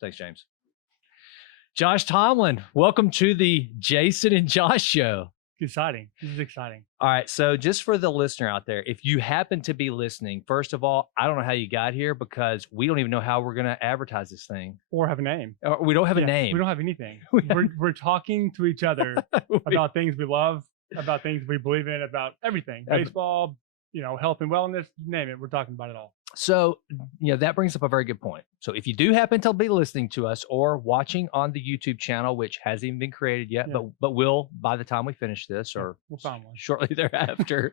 Thanks, James. Josh Tomlin, welcome to the Jason and Josh show. Exciting. This is exciting. All right. So just for the listener out there, if you happen to be listening, first of all, I don't know how you got here because we don't even know how we're going to advertise this thing. Or have a name. We don't have a name. We don't have anything. We're talking to each other about things we love, about things we believe in, about everything. Baseball, health and wellness, name it. We're talking about it all. So, that brings up a very good point. So if you do happen to be listening to us or watching on the YouTube channel, which hasn't even been created yet, but will by the time we finish this or we'll find one shortly thereafter,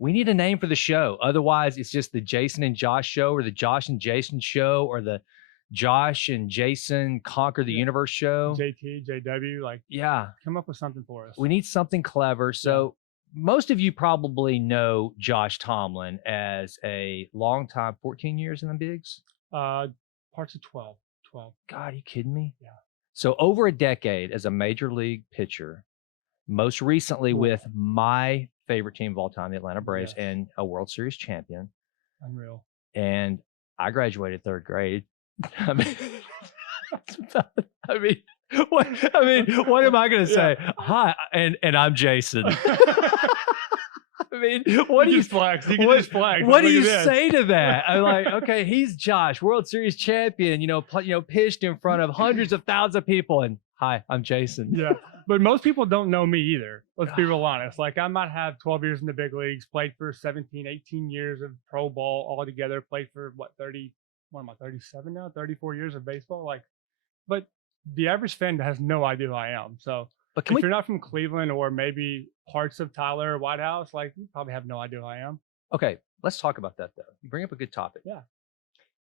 we need a name for the show. Otherwise, it's just the Jason and Josh show or the Josh and Jason show or the Josh and Jason Conquer the Universe show. JT, JW, come up with something for us. We need something clever. So most of you probably know Josh Tomlin as a long time, 14 years in the bigs? Parts of 12. God, are you kidding me? Yeah. So over a decade as a major league pitcher, most recently with my favorite team of all time, the Atlanta Braves, and a World Series champion. Unreal. And I graduated third grade. I mean, what am I going to say? Hi, and I'm Jason. I mean, what do you flex? What do you say to that? I'm like, okay, he's Josh, World Series champion. Pitched in front of hundreds of thousands of people, and hi, I'm Jason. Yeah, but most people don't know me either. Let's be real honest. I might have 12 years in the big leagues, played for 17, 18 years of pro ball altogether, played for 37 now, 34 years of baseball. But the average fan has no idea who I am. So if you're not from Cleveland or maybe parts of Tyler or White House, you probably have no idea who I am. Okay, let's talk about that though. You bring up a good topic. Yeah.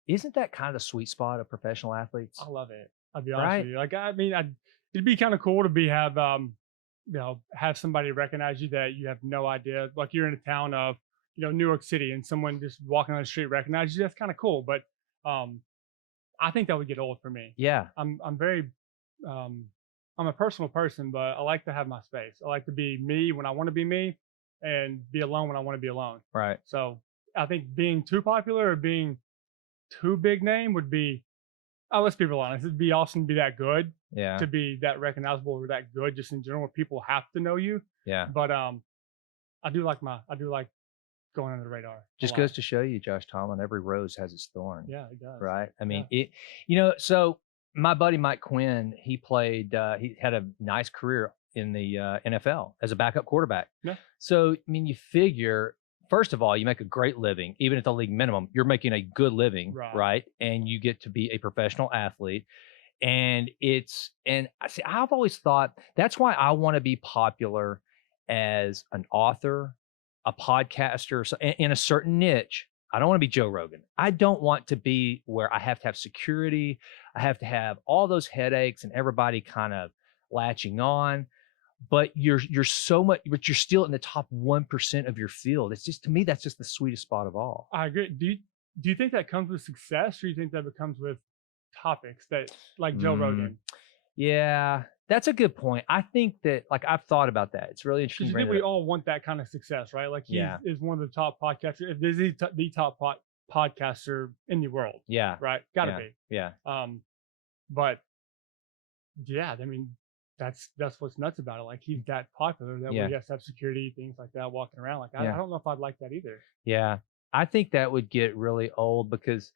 Isn't that kind of the sweet spot of professional athletes? I love it. I'll be honest with you. It'd be kind of cool to have somebody recognize you that you have no idea. You're in a town of, New York City and someone just walking on the street recognizes you. That's kind of cool. But I think that would get old for me. Yeah. I'm a personal person, but I like to have my space. I like to be me when I want to be me and be alone when I want to be alone. Right. So I think being too popular or being too big name would be, let's be real honest, it'd be awesome to be that good. Yeah. To be that recognizable or that good just in general where people have to know you. Yeah. But I do like going under the radar. Just goes to show you, Josh Tomlin, every rose has its thorn. Yeah, it does. Right. I mean, so my buddy Mike Quinn, he had a nice career in the NFL as a backup quarterback. Yeah. So, you figure, first of all, you make a great living, even at the league minimum, you're making a good living, right? And you get to be a professional athlete. And I've always thought that's why I want to be popular as an author, a podcaster, in a certain niche. I don't want to be Joe Rogan. I don't want to be where I have to have security. I have to have all those headaches and everybody kind of latching on. But you're still in the top 1% of your field. It's just, to me, that's just the sweetest spot of all. I agree. Do you think that comes with success, or do you think that becomes with topics that like Joe Rogan? Yeah, that's a good point. I think that I've thought about that. It's really interesting. Because we all want that kind of success, right? He is one of the top podcasters. Is the top podcaster in the world? Yeah. Right. Gotta be. Yeah. But yeah, that's what's nuts about it. He's that popular that we have to have security, things like that, walking around. I don't know if I'd like that either. Yeah, I think that would get really old because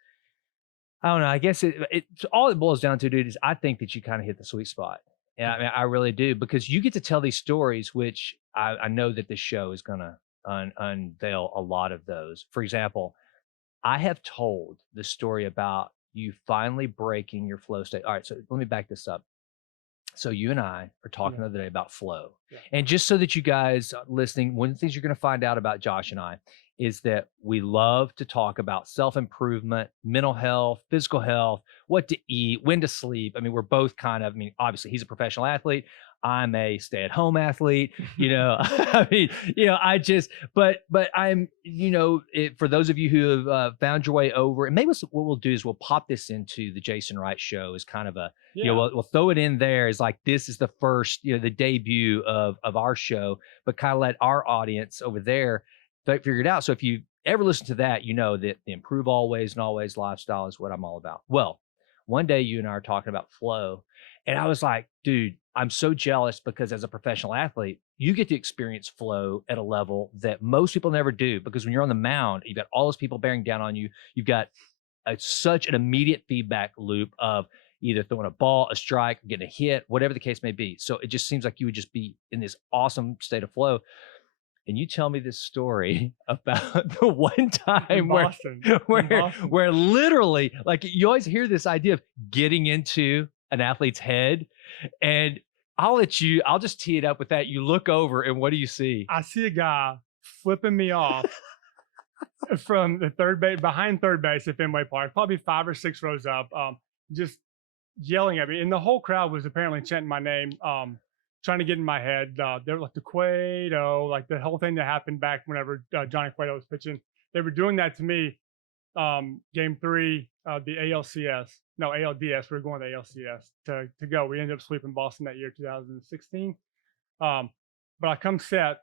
I don't know. I guess it's all it boils down to, dude, is I think that you kind of hit the sweet spot. Yeah, I really do, because you get to tell these stories, which I know that this show is going to unveil a lot of those. For example, I have told the story about you finally breaking your flow state. All right, so let me back this up. So you and I are talking the other day about flow. Yeah. And just so that you guys listening, one of the things you're going to find out about Josh and I is that we love to talk about self-improvement, mental health, physical health, what to eat, when to sleep. We're both obviously he's a professional athlete. I'm a stay-at-home athlete, but I'm, for those of you who have found your way over, and maybe what we'll do is we'll pop this into the Jason Wright show as kind of a, we'll throw it in there as this is the first, the debut of our show, but kind of let our audience over there figure it out. So if you ever listen to that, you know that the improve always and always lifestyle is what I'm all about. Well, one day you and I are talking about flow, and I was like, dude, I'm so jealous because as a professional athlete, you get to experience flow at a level that most people never do. Because when you're on the mound, you've got all those people bearing down on you. You've got such an immediate feedback loop of either throwing a ball, a strike, getting a hit, whatever the case may be. So it just seems like you would just be in this awesome state of flow. And you tell me this story about the one time where, Boston. where literally, like, you always hear this idea of getting into an athlete's head, and I'll just tee it up with that. You look over, and what do you see? I see a guy flipping me off from the behind third base at Fenway Park, probably 5 or 6 rows up, just yelling at me. And the whole crowd was apparently chanting my name, trying to get in my head. They were like, the Cueto, like the whole thing that happened back whenever Johnny Cueto was pitching. They were doing that to me. Game 3, the ALCS. No, ALDS. We were going to ALCS to go. We ended up sweeping Boston that year, 2016. But I come set.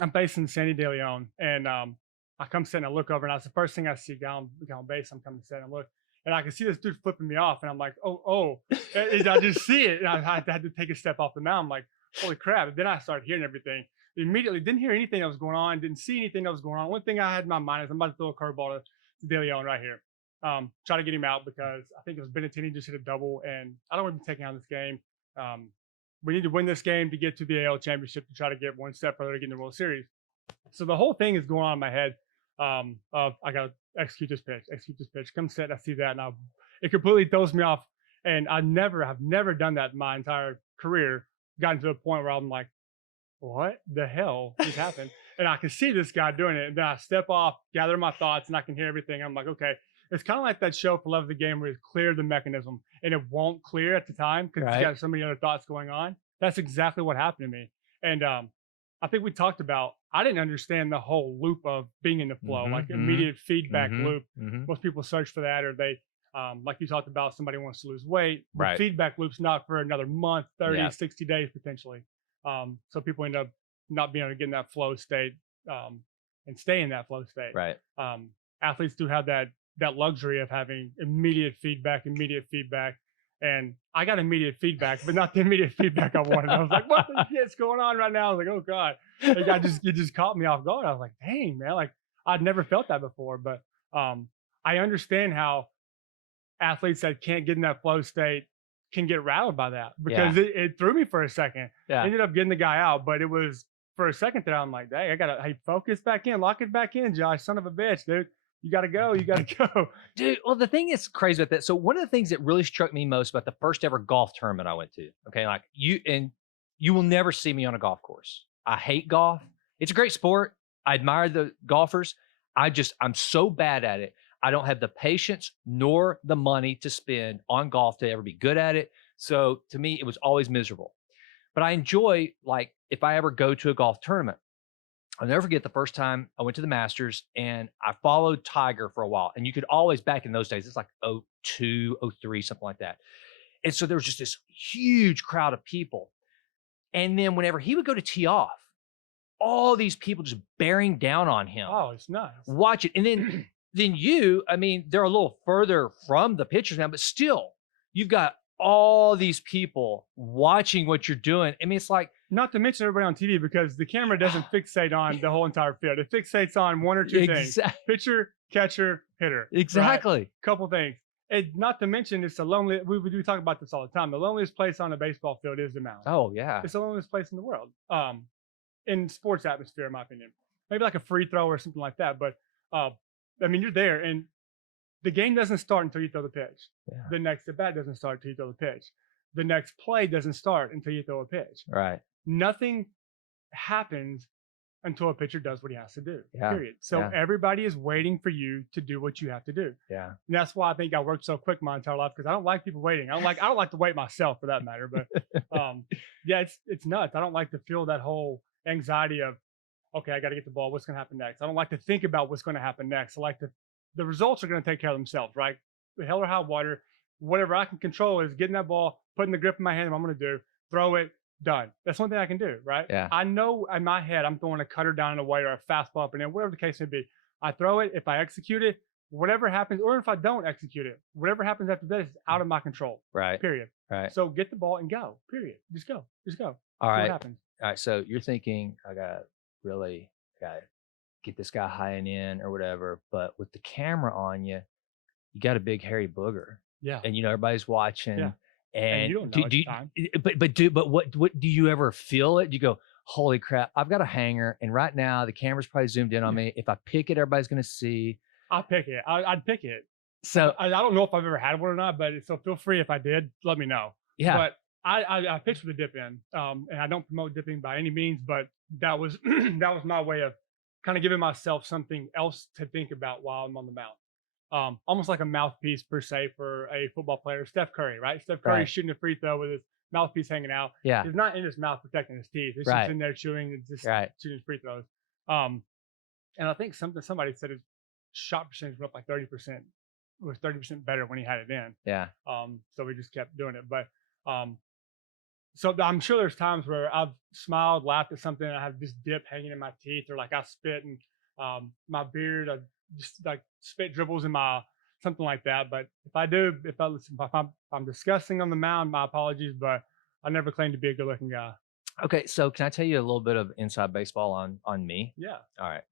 I'm facing Sandy De Leon, and I come set and I look over, and that's the first thing I see. Guy on base. I'm coming set and I look, and I can see this dude flipping me off, and I'm like, oh. And I just see it, and I had to take a step off the mound. I'm like, holy crap. And then I started hearing everything. Immediately, didn't hear anything that was going on, didn't see anything that was going on. One thing I had in my mind is I'm about to throw a curveball to De Leon right here. Try to get him out because I think it was Benettini just hit a double, and I don't want to be taking out this game. We need to win this game to get to the AL championship to try to get one step further to get in the World Series. So the whole thing is going on in my head. I got to execute this pitch. Come set, I see that, and it completely throws me off. And I've never done that in my entire career. Gotten to a point where I'm like, what the hell just happened? And I can see this guy doing it. And then I step off, gather my thoughts, and I can hear everything. I'm like, okay. It's kind of like that show for Love of the Game where you clear the mechanism and it won't clear at the time because you got so many other thoughts going on. That's exactly what happened to me. And I think we talked about, I didn't understand the whole loop of being in the flow, like immediate feedback loop. Most people search for that, or they, like you talked about, somebody wants to lose weight. The feedback loop's not for another month, 30, 60 days potentially. So people end up not being able to get in that flow state and stay in that flow state. Athletes do have that luxury of having immediate feedback. And I got immediate feedback, but not the immediate feedback I wanted. I was like, what the shit's going on right now? I was like, oh God. Like, you just caught me off guard. I was like, dang, man, like I'd never felt that before. But I understand how athletes that can't get in that flow state can get rattled by that, because it threw me for a second. Ended up getting the guy out, but it was for a second there. I'm like, dang, I gotta focus back in, lock it back in, Josh, son of a bitch, dude. You gotta go. Dude, well, the thing is crazy about that. So one of the things that really struck me most about the first ever golf tournament I went to, okay, like you will never see me on a golf course. I hate golf. It's a great sport. I admire the golfers. I'm so bad at it. I don't have the patience nor the money to spend on golf to ever be good at it. So to me, it was always miserable. But I enjoy, like, if I ever go to a golf tournament. I'll never forget the first time I went to the Masters, and I followed Tiger for a while. And you could always, back in those days, it's like 02, 03, something like that. And so there was just this huge crowd of people. And then whenever he would go to tee off, all these people just bearing down on him. Oh, it's nuts. Watch it. And then they're a little further from the pitchers now, but still, you've got all these people watching what you're doing. I mean, it's like, not to mention everybody on TV, because the camera doesn't fixate on the whole entire field. It fixates on one or two things: pitcher, catcher, hitter. Exactly. Right? Couple things. And not to mention, it's the lonely. We do talk about this all the time. The loneliest place on a baseball field is the mound. Oh yeah, it's the loneliest place in the world. In sports atmosphere, in my opinion. Maybe like a free throw or something like that. But I mean, you're there, and the game doesn't start until you throw the pitch. The next at bat doesn't start until you throw the pitch. The next play doesn't start until you throw a pitch. Right. Nothing happens until a pitcher does what he has to do. Period. So everybody is waiting for you to do what you have to do. Yeah. And that's why I think I worked so quick my entire life, because I don't like people waiting. I don't like to wait myself, for that matter. But it's nuts. I don't like to feel that whole anxiety of, okay, I got to get the ball. What's going to happen next? I don't like to think about what's going to happen next. I like the results are going to take care of themselves, right? Hell or high water, whatever I can control is getting that ball, putting the grip in my hand. What I'm going to do, throw it, done. That's one thing I can do, right? Yeah. I know in my head I'm throwing a cutter down and away, or a fastball up and in, whatever the case may be. I throw it. If I execute it, whatever happens, or if I don't execute it, whatever happens after this is out of my control. Right. Period. Right. So get the ball and go. Period. Just go. Just go. All See right. what happens. All right. So you're thinking, I got get this guy high and in or whatever. But with the camera on you, you got a big hairy booger. Yeah. And everybody's watching. Yeah. And you don't know at the time. But what do you ever feel it? Do you go, holy crap, I've got a hanger, and right now the camera's probably zoomed in on me. If I pick it, everybody's gonna see. I'll pick it. I'd pick it. So I don't know if I've ever had one or not, but so feel free if I did, let me know. Yeah. But I pitched with a dip in, and I don't promote dipping by any means, but that was that was my way of kind of giving myself something else to think about while I'm on the mound. Almost like a mouthpiece per se for a football player. Steph Curry, right? Steph Curry Right. shooting a free throw with his mouthpiece hanging out. Yeah. He's not in his mouth protecting his teeth. He's Right. just in there chewing and just Right. shooting free throws. And I think somebody said his shot percentage went up like 30%. It was 30% better when he had it in. Yeah. So we just kept doing it. But so I'm sure there's times where I've smiled, laughed at something, and I have this dip hanging in my teeth, or like I spit and my beard, I just like spit dribbles in my something like that. But if I'm disgusting on the mound, my apologies, but I never claimed to be a good looking guy. Okay. So can I tell you a little bit of inside baseball on me? Yeah. All right.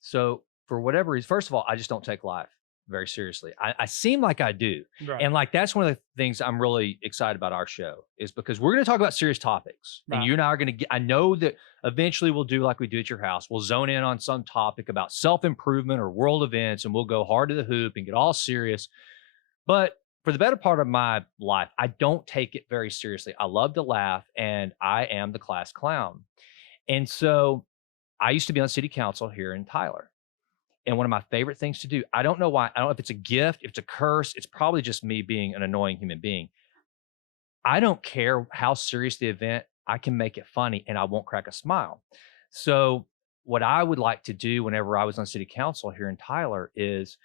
So for whatever reason, first of all, I just don't take life very seriously. I seem like I do. Right. And like, that's one of the things I'm really excited about our show, is because we're going to talk about serious topics. Right. And you and I are going to get, I know that eventually we'll do like we do at your house. We'll zone in on some topic about self-improvement or world events, and we'll go hard to the hoop and get all serious. But for the better part of my life, I don't take it very seriously. I love to laugh, and I am the class clown. And so I used to be on city council here in Tyler. And one of my favorite things to do, I don't know why, I don't know if it's a gift, if it's a curse, it's probably just me being an annoying human being. I don't care how serious the event, I can make it funny and I won't crack a smile. So what I would like to do whenever I was on city council here in Tyler is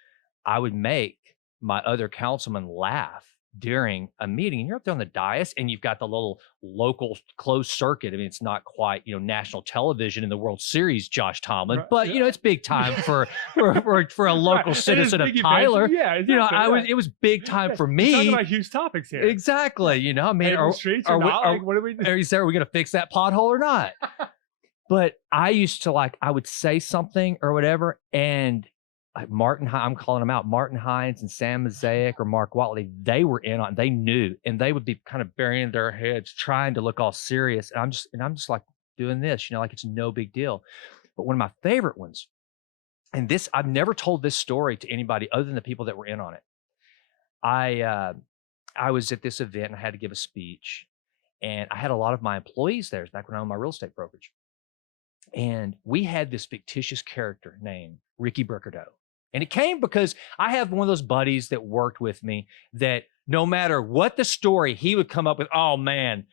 I would make my other councilmen laugh during a meeting. And you're up there on the dais and you've got the little local closed circuit. I mean, it's not quite, national television in the World Series, Josh Tomlin, Right, but yeah. it's big time for a local Right. citizen It of is big Tyler. events. Yeah, exactly, It was big time for We're me. talking about huge topics here. Exactly. I mean, Paving streets or not? Like, what do we do? are we going to fix that pothole or not? But I used to I would say something or whatever, and like I'm calling them out, Martin Hines and Sam Mosaic or Mark Watley, they were in on, they knew, and they would be kind of burying their heads, trying to look all serious. And I'm just like doing this, like it's no big deal. But one of my favorite ones, and this, I've never told this story to anybody other than the people that were in on it. I was at this event and I had to give a speech, and I had a lot of my employees there. It was back when I owned my real estate brokerage. And we had this fictitious character named Ricky Brickerdow. And it came because I have one of those buddies that worked with me that no matter what the story, he would come up with, oh man,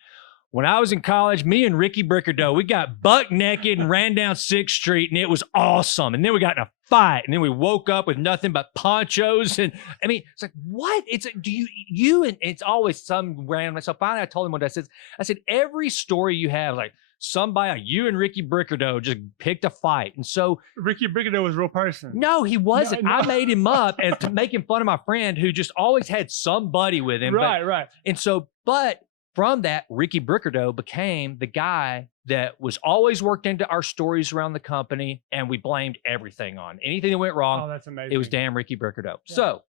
when I was in college, me and Ricky Brickerdow, we got buck naked and ran down 6th Street, and it was awesome. And then we got in a fight, and then we woke up with nothing but ponchos. And I mean, it's like, what? And it's always some random. So finally I told him what I said. I said, every story you have, like, somebody, you and Ricky Brickerdow just picked a fight. And so Ricky Brickerdow was a real person. no, he wasn't. No. I made him up and to making fun of my friend who just always had somebody with him. Right. And so, but from that, Ricky Brickerdow became the guy that was always worked into our stories around the company, and we blamed everything on. Anything that went wrong, Oh, that's amazing. it was damn Ricky Brickerdow. Yeah. So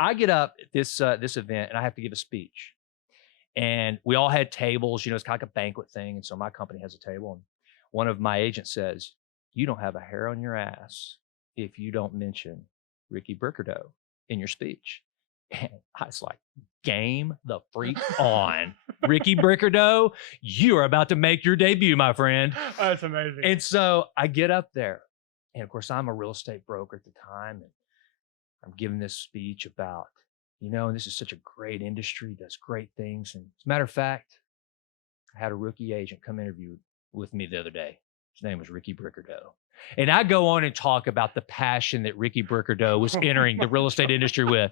I get up at this event and I have to give a speech. And we all had tables, it's kind of like a banquet thing. And so my company has a table. And one of my agents says, you don't have a hair on your ass if you don't mention Ricky Brickerdow in your speech. And I was like, game the freak on. Ricky Brickerdow, you are about to make your debut, my friend. That's amazing. And so I get up there. And of course, I'm a real estate broker at the time. And I'm giving this speech about, and this is such a great industry, does great things. And as a matter of fact, I had a rookie agent come interview with me the other day. His name was Ricky Brickerdow. And I go on and talk about the passion that Ricky Brickerdow was entering the real estate industry with.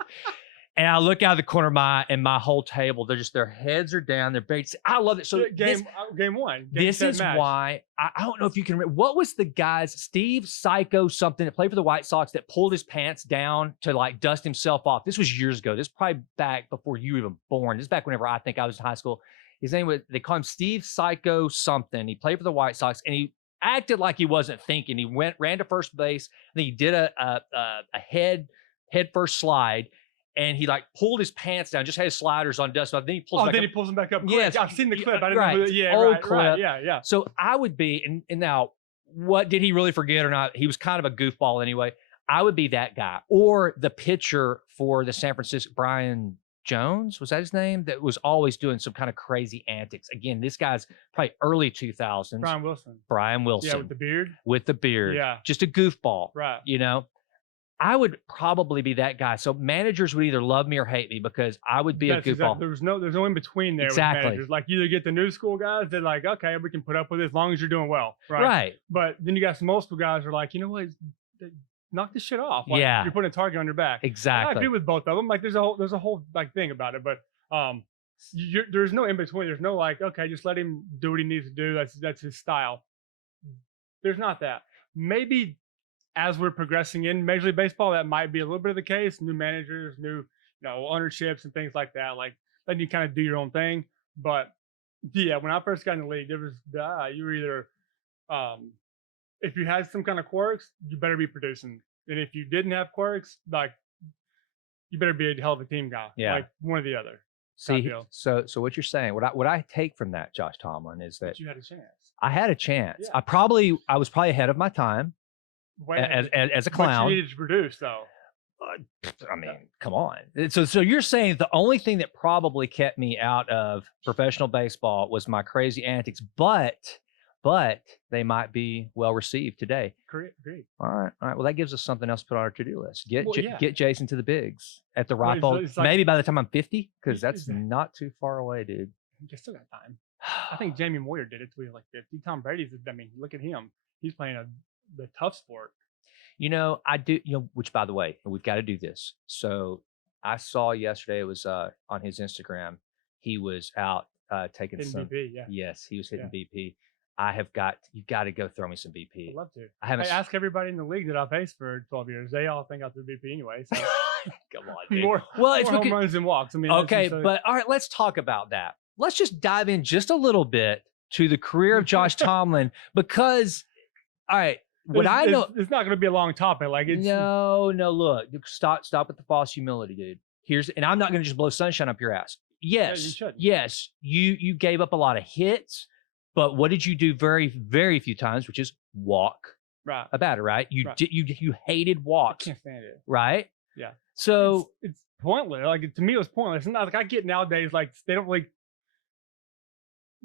And I look out of the corner of my whole table. They're just, their heads are down. They're buried. I love it. So Game one. This is why I don't know if you can remember. What was the guy's Steve Psycho something that played for the White Sox that pulled his pants down to like dust himself off? This was years ago. This is probably back before you were even born. This is back whenever I think I was in high school. His name was, they call him Steve Psycho something. He played for the White Sox and he acted like he wasn't thinking. He ran to first base and he did a head first slide. And he like pulled his pants down, just had his sliders on, dust off. Then he pulls. Then he pulls them back up. Yes, I've seen the clip. I didn't right. know. Yeah, old clip. Right, yeah. So I would be, and now, what did he really forget or not? He was kind of a goofball anyway. I would be that guy, or the pitcher for the San Francisco, Brian Jones, was that his name? That was always doing some kind of crazy antics. Again, this guy's probably early 2000s. Brian Wilson. Yeah, with the beard. With the beard. Yeah. Just a goofball. Right. You know. I would probably be that guy. So managers would either love me or hate me because I would be a goofball. There's no in between there. Exactly. With managers. Like you either get the new school guys, they're like, okay, we can put up with it as long as you're doing well. Right. But then you got some old school guys who are like, you know what? Knock this shit off. Like, yeah. You're putting a target on your back. Exactly. I agree with both of them. Like there's a whole like thing about it, but there's no in between. There's no like, okay, just let him do what he needs to do. That's his style. There's not that. Maybe as we're progressing in Major League Baseball, that might be a little bit of the case. New managers, new ownerships and things like that, like letting you kind of do your own thing. But yeah, when I first got in the league, there was you were either if you had some kind of quirks, you better be producing, and if you didn't have quirks, like you better be a hell of a team guy. Yeah, like one or the other. See, so what you're saying, what I take from that, Josh Tomlin, is that you had a chance. I had a chance. Yeah. I was probably ahead of my time. As a clown. What you needed to produce, though. I mean, come on. So you're saying the only thing that probably kept me out of professional baseball was my crazy antics, but they might be well received today. Great. All right. Well, that gives us something else to put on our to-do list. Get Jason to the bigs at the ripe old. Like, maybe by the time I'm 50, because that's not too far away, dude. You still got time. I think Jamie Moyer did it till he was like 50. Tom Brady's. I mean, look at him. He's playing the tough sport. I do, which by the way, we've got to do this. So I saw yesterday, it was on his Instagram, he was out taking hitting some BP, yeah. Yes, he was hitting BP. You've got to go throw me some BP. I'd love to. I ask everybody in the league that I've faced for 12 years. They all think I threw BP anyway. So. Come on, dude. It's home runs and walks. I mean, okay, but all right, let's talk about that. Let's just dive in just a little bit to the career of Josh Tomlin, because, all right, I know it's not going to be a long topic. Like it's no. Look, stop with the false humility, dude. And I'm not going to just blow sunshine up your ass. Yes, you gave up a lot of hits, but what did you do very, very few times, which is walk a batter, right? You hated walks. I can't stand it. Right? Yeah. So it's pointless. Like to me, it was pointless. It's not like I get nowadays. Like they don't really.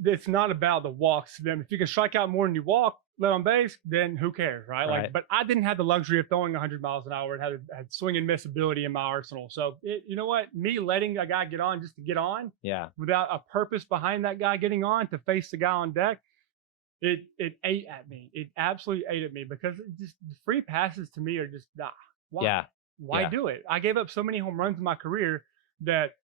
It's not about the walks. Then if you can strike out more than you walk, let on base, then who cares, right? Like, but I didn't have the luxury of throwing 100 miles an hour. It had swing and miss ability in my arsenal. So you know what? Me letting a guy get on just to get on, without a purpose behind that guy getting on to face the guy on deck, it ate at me. It absolutely ate at me because just the free passes to me are just why do it? I gave up so many home runs in my career that.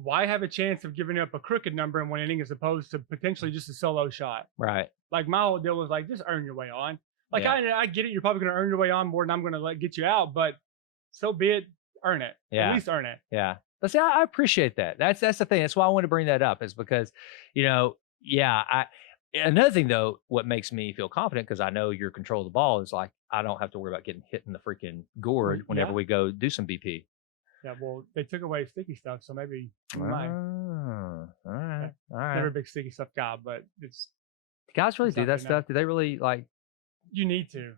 Why have a chance of giving up a crooked number in one inning as opposed to potentially just a solo shot? Right. Like my whole deal was like, just earn your way on. Like I get it. You're probably going to earn your way on more than I'm going to get you out, but so be it. Earn it. Yeah. At least earn it. Yeah. But see, I appreciate that. That's the thing. That's why I want to bring that up, is because, another thing though, what makes me feel confident, because I know your control of the ball, is like, I don't have to worry about getting hit in the freaking gourd whenever we go do some BP. Yeah, well, they took away sticky stuff, so maybe all right. Never a big sticky stuff guy, but it's. Do guys really do that stuff? Do they really like? You need to.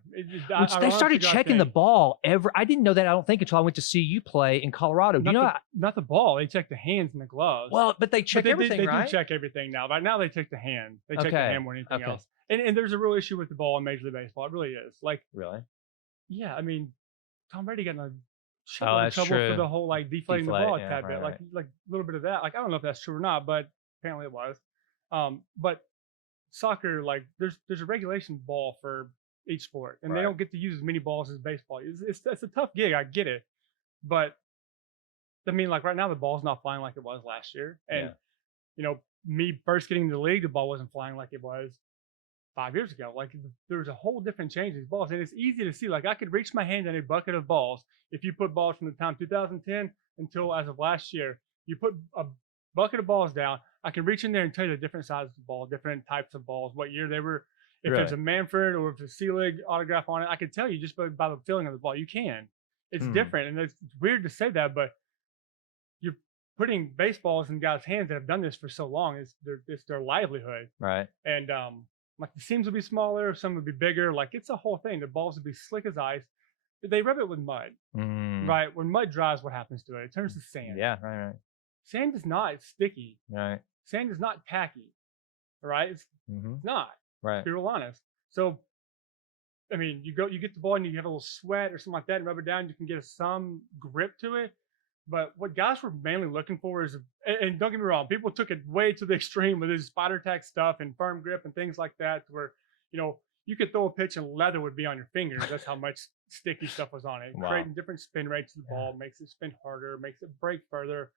They started checking the ball I didn't know that. I don't think until I went to see you play in Colorado. Not the ball. They check the hands and the gloves. Well, but they check everything, right? They do check everything now. Right now, they check the hand. They check the hand more than anything else. And there's a real issue with the ball in Major League Baseball. It really is. Like really? Yeah, I mean, Tom Brady got in that's trouble true. for the whole deflating the ball a tad bit, like a little bit of that. Like I don't know if that's true or not, but apparently it was. But soccer, like there's a regulation ball for each sport, and they don't get to use as many balls as baseball. It's a tough gig, I get it, but I mean, like right now, the ball's not flying like it was last year. And, Yeah. you know, me first getting to the league, the ball wasn't flying like it was 5 years ago. Like there was a whole different change in these balls. And it's easy to see. Like I could reach my hand in a bucket of balls. If you put balls from the time 2010 until as of last year, you put a bucket of balls down, I can reach in there and tell you the different sizes of ball, different types of balls, what year they were. If there's Really? a Manfred or if it's a C-League autograph on it, I can tell you just by the feeling of the ball. You can. It's Hmm. different. And it's weird to say that, but you're putting baseballs in guys' hands that have done this for so long. It's their livelihood. Right. And like the seams would be smaller, some would be bigger. Like it's a whole thing. The balls would be slick as ice. They rub it with mud, Mm. right? When mud dries, what happens to it? It turns to sand. Yeah. Right. Sand is not sticky. Right. Sand is not tacky, right? It's Mm-hmm. not. Right. To be real honest. So, I mean, you get the ball and you have a little sweat or something like that, and rub it down. You can get some grip to it. But what guys were mainly looking for is, and don't get me wrong, people took it way to the extreme with this spider tack stuff and firm grip and things like that, where you could throw a pitch and leather would be on your fingers. That's how much sticky stuff was on it. Wow. Creating different spin rates of the ball makes it spin harder, makes it break further,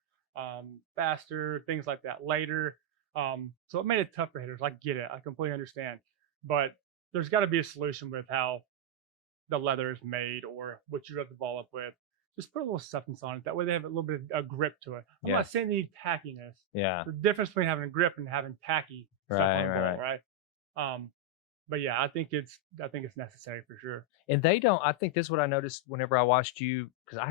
faster, things like that later. So it made it tough for hitters. I get it. I completely understand. But there's got to be a solution with how the leather is made or what you rub the ball up with. Just put a little substance on it. That way they have a little bit of a grip to it. I'm Yeah. not saying they need tackiness. Yeah. The difference between having a grip and having tacky stuff on the ball, Right. right? But yeah, I think it's necessary for sure. And they don't. I think this is what I noticed whenever I watched you, because I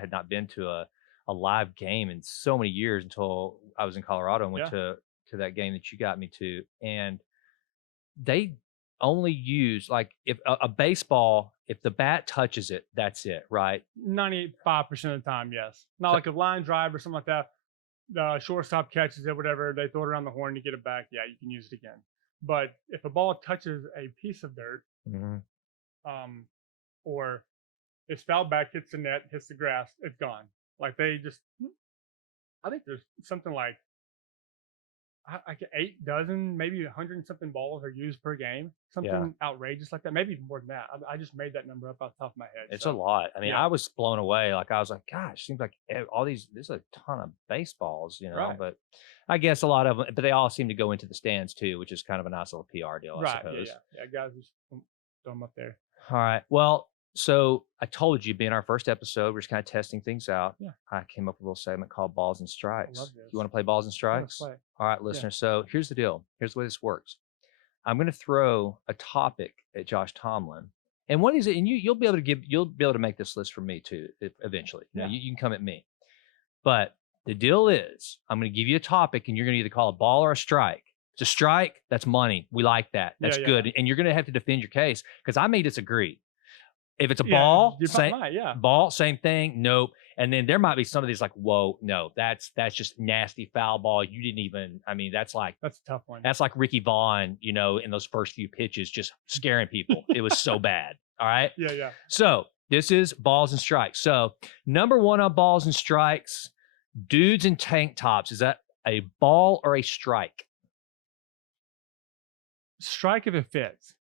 had not been to a live game in so many years until I was in Colorado and went to that game that you got me to, and they only use, like, if a baseball, if the bat touches it, that's it, right? 95% of the time, yes. Not So- like a line drive or something like that. The shortstop catches it, whatever. They throw it around the horn, you get it back. Yeah, you can use it again. But if a ball touches a piece of dirt, Mhm. or it's fouled back, hits the net, hits the grass, it's gone. Like they just, I think there's something like 8 dozen, maybe 100 and something balls are used per game. Something outrageous like that. Maybe even more than that. I just made that number up off the top of my head. It's so. a lot. I mean, yeah. I was blown away. Like, I was like, gosh, seems like all these, there's a ton of baseballs, Right. but I guess a lot of them, but they all seem to go into the stands too, which is kind of a nice little PR deal, I Right. suppose. Yeah. Guys, just throw them up there. All right. Well, so I told you, being our first episode, we're just kind of testing things out. Yeah. I came up with a little segment called Balls and Strikes. love this. You want to play Balls and Let's Strikes? play. All right, listeners. So here's the deal. Here's the way this works. I'm going to throw a topic at Josh Tomlin. And what is it? And you'll be able to make this list for me too, eventually. You know, you can come at me. But the deal is, I'm going to give you a topic, and you're going to either call a ball or a strike. It's a strike. That's money. We like that. That's good. And you're going to have to defend your case, because I may disagree. If it's a ball, same thing. Nope. And then there might be some of these like, whoa, no, that's just nasty foul ball. You didn't even, I mean, that's a tough one. That's like Ricky Vaughn, in those first few pitches, just scaring people. It was so bad. All right. Yeah. So this is Balls and Strikes. So number one on Balls and Strikes, dudes in tank tops. Is that a ball or a strike? Strike if it fits.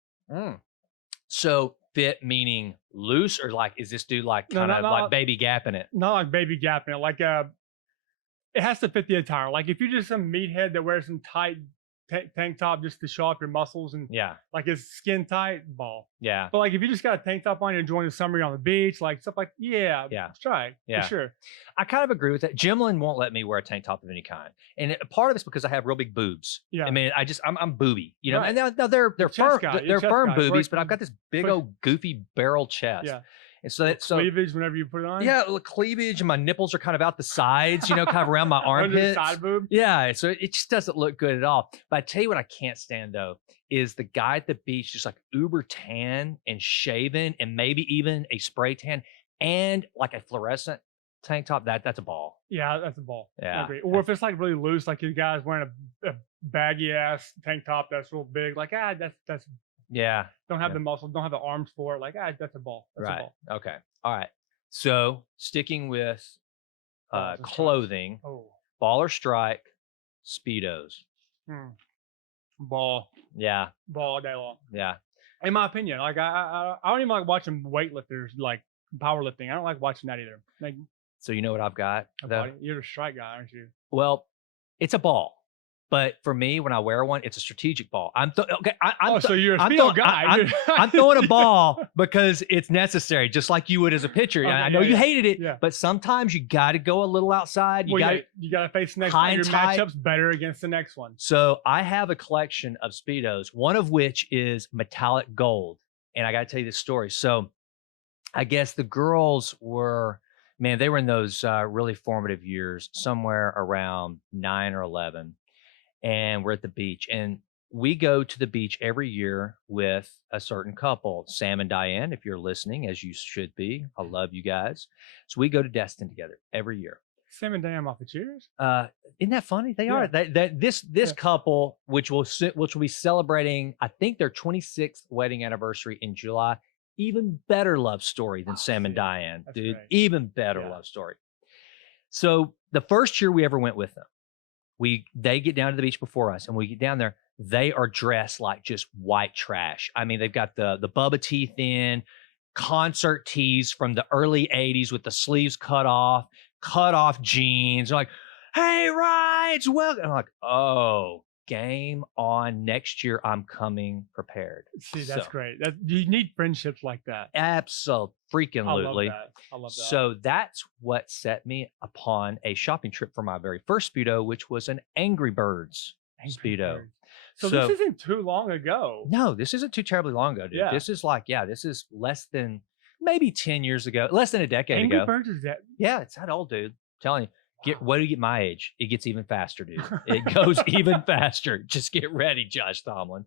So fit meaning loose, or like, is this dude like kind of like baby gapping it? Not like baby gapping it. Like it has to fit the attire. Like if you're just some meathead that wears some tight tank top just to show off your muscles and like it's skin tight, ball. Yeah. But like if you just got a tank top on, you're enjoying the summer, you're on the beach, like stuff like strike. Yeah. For sure. I kind of agree with that. Jimlin won't let me wear a tank top of any kind, and part of it's because I have real big boobs. Yeah. I mean, I'm booby, Right. And now they're firm, they're firm boobies, but I've got this big old goofy barrel chest. Yeah. And so cleavage whenever you put it on. Yeah, cleavage, and my nipples are kind of out the sides, kind of around my armpits. Under the side boob. Yeah, so it just doesn't look good at all. But I tell you what I can't stand though is the guy at the beach just like uber tan and shaven, and maybe even a spray tan and like a fluorescent tank top. That's a ball. Yeah, that's a ball. Yeah. I agree. Or if it's like really loose, like you guys wearing a baggy ass tank top that's real big, like that's yeah. Don't have the muscles, don't have the arms for it. Like, that's a ball. That's a ball. Okay. All right. So sticking with clothing, ball or strike, Speedos. Ball. Yeah. Ball all day long. Yeah. In my opinion, like I don't even like watching weightlifters, like powerlifting. I don't like watching that either. Like, So you know what I've got? You're a strike guy, aren't you? Well, it's a ball. But for me, when I wear one, it's a strategic ball. Okay. So you're a I'm Speedo throwing, guy. I'm throwing a ball because it's necessary, just like you would as a pitcher. Okay, I know you hated it, yeah. but sometimes you got to go a little outside. You got to face the next high one. and Your tight. matchup's better against the next one. So I have a collection of Speedos, one of which is metallic gold. And I got to tell you this story. So I guess the girls were, man, they were in those really formative years, somewhere around 9 or 11. And we're at the beach. And we go to the beach every year with a certain couple, Sam and Diane, if you're listening, as you should be. I love you guys. So we go to Destin together every year. Sam and Diane off the Cheers? Isn't that funny? They are. This couple, which will be celebrating, I think, their 26th wedding anniversary in July. Even better love story than Sam and Diane, dude. Great. Even better love story. So the first year we ever went with them, they get down to the beach before us, and we get down there. They are dressed like just white trash. I mean, they've got the Bubba teeth in, concert tees from the early 80s with the sleeves cut off jeans. They're like, "Hey, Wright, welcome." I'm like, "Oh, game on. Next year, I'm coming prepared." See, that's great. You need friendships like that. Absolutely. I love that. So that's what set me upon a shopping trip for my very first Speedo, which was an Angry Birds Speedo. So this isn't too long ago. No, this isn't too terribly long ago, dude. Yeah. This is this is less than maybe 10 years ago, less than a decade ago. Angry Birds is that? Yeah, it's that old, dude. I'm telling you. What do you get my age? It gets even faster, dude. It goes even faster. Just get ready, Josh Tomlin.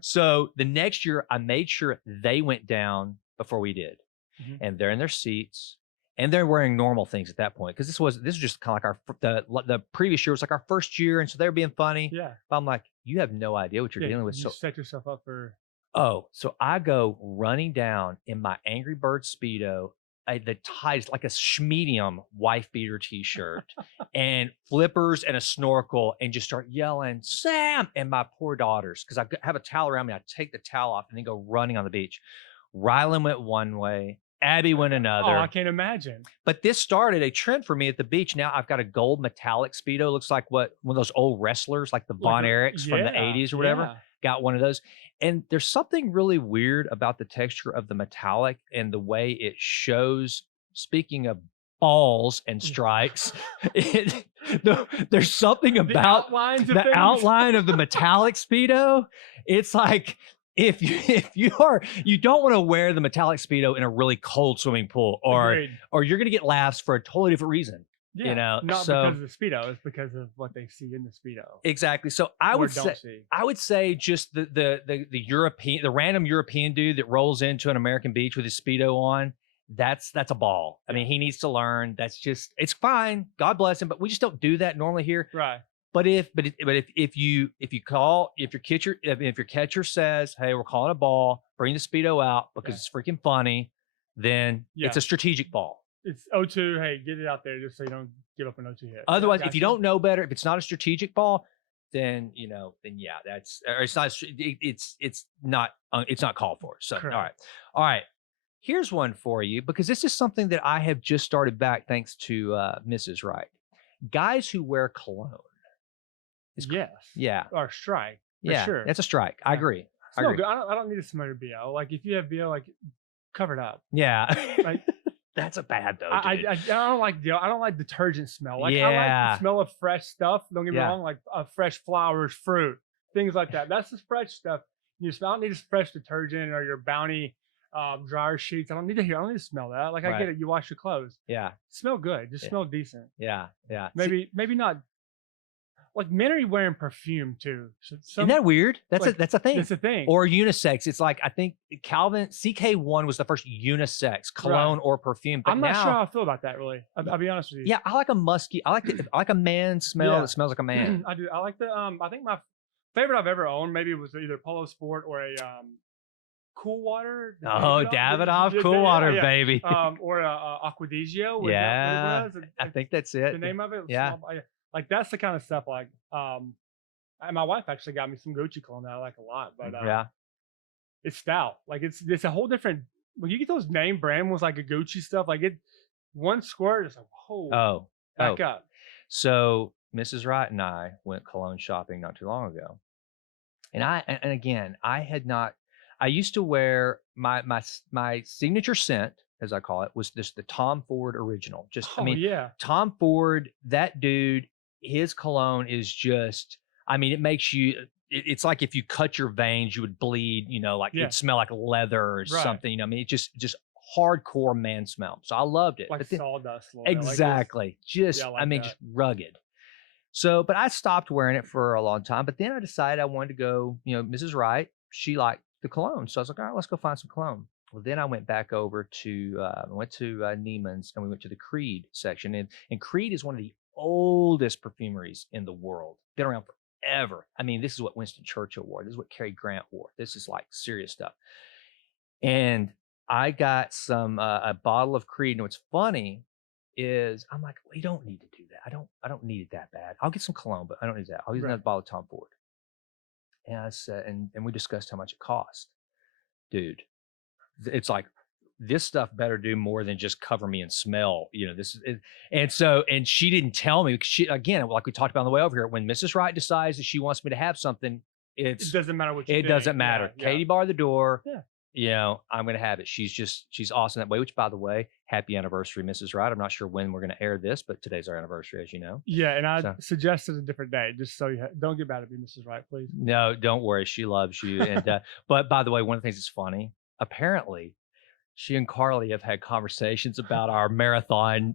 So the next year, I made sure they went down before we did. Mm-hmm. And they're in their seats. And they're wearing normal things at that point. Because this was just kind of like the previous year was like our first year. And so they're being funny. Yeah. But I'm like, you have no idea what you're dealing with. You set yourself up for... Oh, so I go running down in my Angry Bird Speedo, the ties like a medium wife beater t-shirt and flippers and a snorkel, and just start yelling, "Sam!" And my poor daughters, because I have a towel around me, I take the towel off and then go running on the beach. Rylan went one way, Abby went another. Oh, I can't imagine. But this started a trend for me at the beach. Now I've got a gold metallic Speedo. Looks like one of those old wrestlers, like the Von Erichs from the 80s or whatever. Got one of those. And there's something really weird about the texture of the metallic and the way it shows. Speaking of balls and strikes, there's something about the outline of the metallic Speedo. It's like, if you don't want to wear the metallic Speedo in a really cold swimming pool, or you're going to get laughs for a totally different reason. Yeah, not because of the Speedo, it's because of what they see in the Speedo. Exactly. So I would say just the random European dude that rolls into an American beach with his Speedo on, that's a ball. I mean, he needs to learn. It's fine. God bless him, but we just don't do that normally here. Right. But if your catcher says, "Hey, we're calling a ball, bring the Speedo out because it's freaking funny," then it's a strategitic ball. It's 0-2. Hey, get it out there just so you don't give up an 0-2 hit. Otherwise, if you don't know better, if it's not a strategic ball, then it's not called for. So all right. Here's one for you, because this is something that I have just started back thanks to Mrs. Wright. Guys who wear cologne. Yeah. Or strike. Sure. That's a strike. I agree. I don't need to smell your BO. Like if you have BO, like cover it up. Yeah. Like that's a bad though. I don't like I don't like detergent smell. Like I like the smell of fresh stuff. Don't get me wrong, like fresh flowers, fruit, things like that. That's the fresh stuff. You smell. I don't need just fresh detergent or your Bounty dryer sheets. I don't need to smell that. Like I get it. You wash your clothes. Yeah. Smell good. Just smell decent. Yeah. Maybe not. Like men are wearing perfume too. So isn't that weird? That's a thing. That's a thing. Or unisex. It's like, I think Calvin CK1 was the first unisex cologne or perfume. But I'm not sure how I feel about that really. I'll be honest with you. Yeah, I like a musky. I like a man smell that smells like a man. I do. I like the I think my favorite I've ever owned maybe was either Polo Sport or a Cool Water. Davidoff Cool Water, baby. Or Acquadigio. Yeah, I think that's it. The name of it. Yeah. Like that's the kind of stuff like and my wife actually got me some Gucci cologne that I like a lot, but it's stout. Like it's a whole different, when you get those name brand ones like a Gucci stuff, like one squirt is like, whoa, Oh, back up. So Mrs. Wright and I went cologne shopping not too long ago. And again, I had not. I used to wear my signature scent, as I call it, was just the Tom Ford original. Just, I Oh mean, yeah, Tom Ford, that dude, his cologne is just. I mean, it makes you. It's like if you cut your veins, you would bleed. Like yeah, it'd smell like leather or right. something. I mean, it just hardcore man smell. So I loved it. Like But then, sawdust a little bit. Like exactly, just yeah, I I like mean, that. just rugged. So, but I stopped wearing it for a long time. But then I decided I wanted to go, Mrs. Wright, she liked the cologne. So I was like, all right, let's go find some cologne. Well, then I went back over to, Neiman's and we went to the Creed section. And Creed is one of the oldest perfumeries in the world, been around forever. I mean, this is what Winston Churchill wore. This is what Cary Grant wore. This is like serious stuff. And I got a bottle of Creed. And what's funny is I'm like, we don't need to do that. I don't need it that bad. I'll get some cologne, but I don't need that. I'll use another Right. bottle of Tom Ford. And I said, and we discussed how much it cost. Dude, it's like this stuff better do more than just cover me in smell. This is it. And she didn't tell me because she, again, like we talked about on the way over here, when Mrs. Wright decides that she wants me to have something, It doesn't matter what you it think. doesn't matter. Yeah, Katie barred the door. Yeah. I'm going to have it. She's awesome that way, which by the way, happy anniversary, Mrs. Wright. I'm not sure when we're going to air this, but today's our anniversary, as you know. Yeah, and I So- suggested a different day, just so don't get mad at me, Mrs. Wright, please. No, don't worry. She loves you. And, but by the way, one of the things that's funny, apparently she and Carly have had conversations about our marathon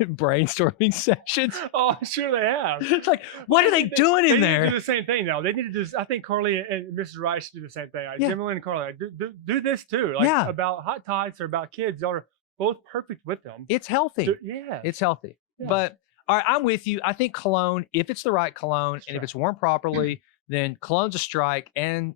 brainstorming sessions. Oh, I'm sure they have. It's like, what are they doing in They need to there? do the same thing though. They need to just. I think Carly and Mrs. Wright should do the same thing. Like Yeah. Jimmy and Carly, like, do this too. Like Yeah. about hot tots or about kids. Y'all are both perfect with them. It's healthy. Yeah. It's healthy. Yeah. But all right, I'm with you. I think cologne, if it's the right cologne That's and if right. it's worn properly, then cologne's a strike. And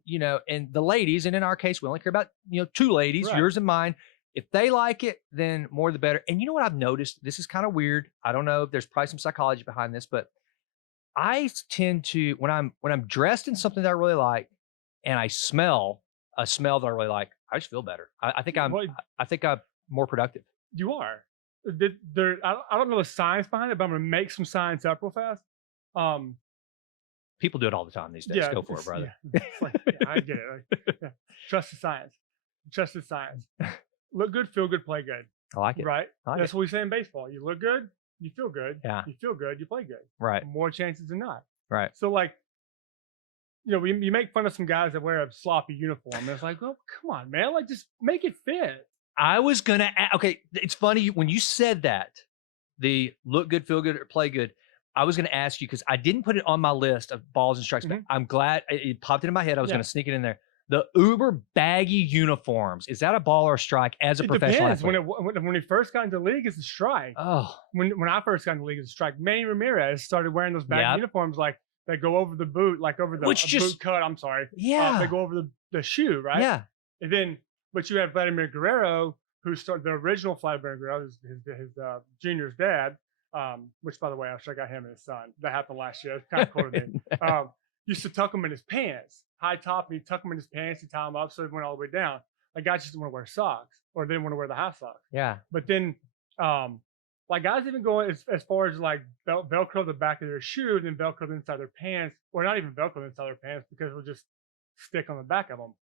and the ladies, and in our case, we only care about two ladies, Right. yours and mine. If they like it, then more the better. And you know what I've noticed? This is kind of weird. I don't know if there's probably some psychology behind this, but I tend to when I'm dressed in something that I really like and I smell a smell that I really like, I just feel better. I think I'm more productive. You are. I don't know the science behind it, but I'm gonna make some science up real fast. People do it all the time these days. Yeah, Go for it, brother. Yeah, it's like, yeah, I get it. Like, yeah. Trust the science. Trust the science. Look good, feel good, play good. I like it. Right? I like That's what we say in baseball. You look good, you feel good. Yeah. You feel good, you play good. Right. More chances than not. Right. So like, you make fun of some guys that wear a sloppy uniform. And it's like, oh, come on, man. Like, just make it fit. I was gonna. Okay, it's funny when you said that. The look good, feel good, or play good. I was gonna ask you because I didn't put it on my list of balls and strikes, but I'm glad it popped into my head. I was Yeah. gonna sneak it in there. The uber baggy uniforms. Is that a ball or a strike as a It professional depends. athlete? When he first got into the league, it's a strike. Oh, When I first got into the league, it's a strike. Manny Ramirez started wearing those baggy Yep. uniforms like they go over the boot, like over the Which just- boot cut. I'm sorry. yeah. They go over the shoe, right? Yeah. And then, but you have Vladimir Guerrero, who started the original Vladimir Guerrero, his junior's dad. Which, by the way, I should have got him and his son. That happened last year. It's kind of cool to me. Used to tuck him in his pants, high top, and he'd tuck him in his pants, he'd tie him up so it went all the way down. Like guys just didn't want to wear socks or didn't want to wear the high socks. Yeah. But then, like guys even going as far as like Velcro the back of their shoe, then Velcro the inside their pants, or not even Velcro the inside their pants because it'll just stick on the back of them,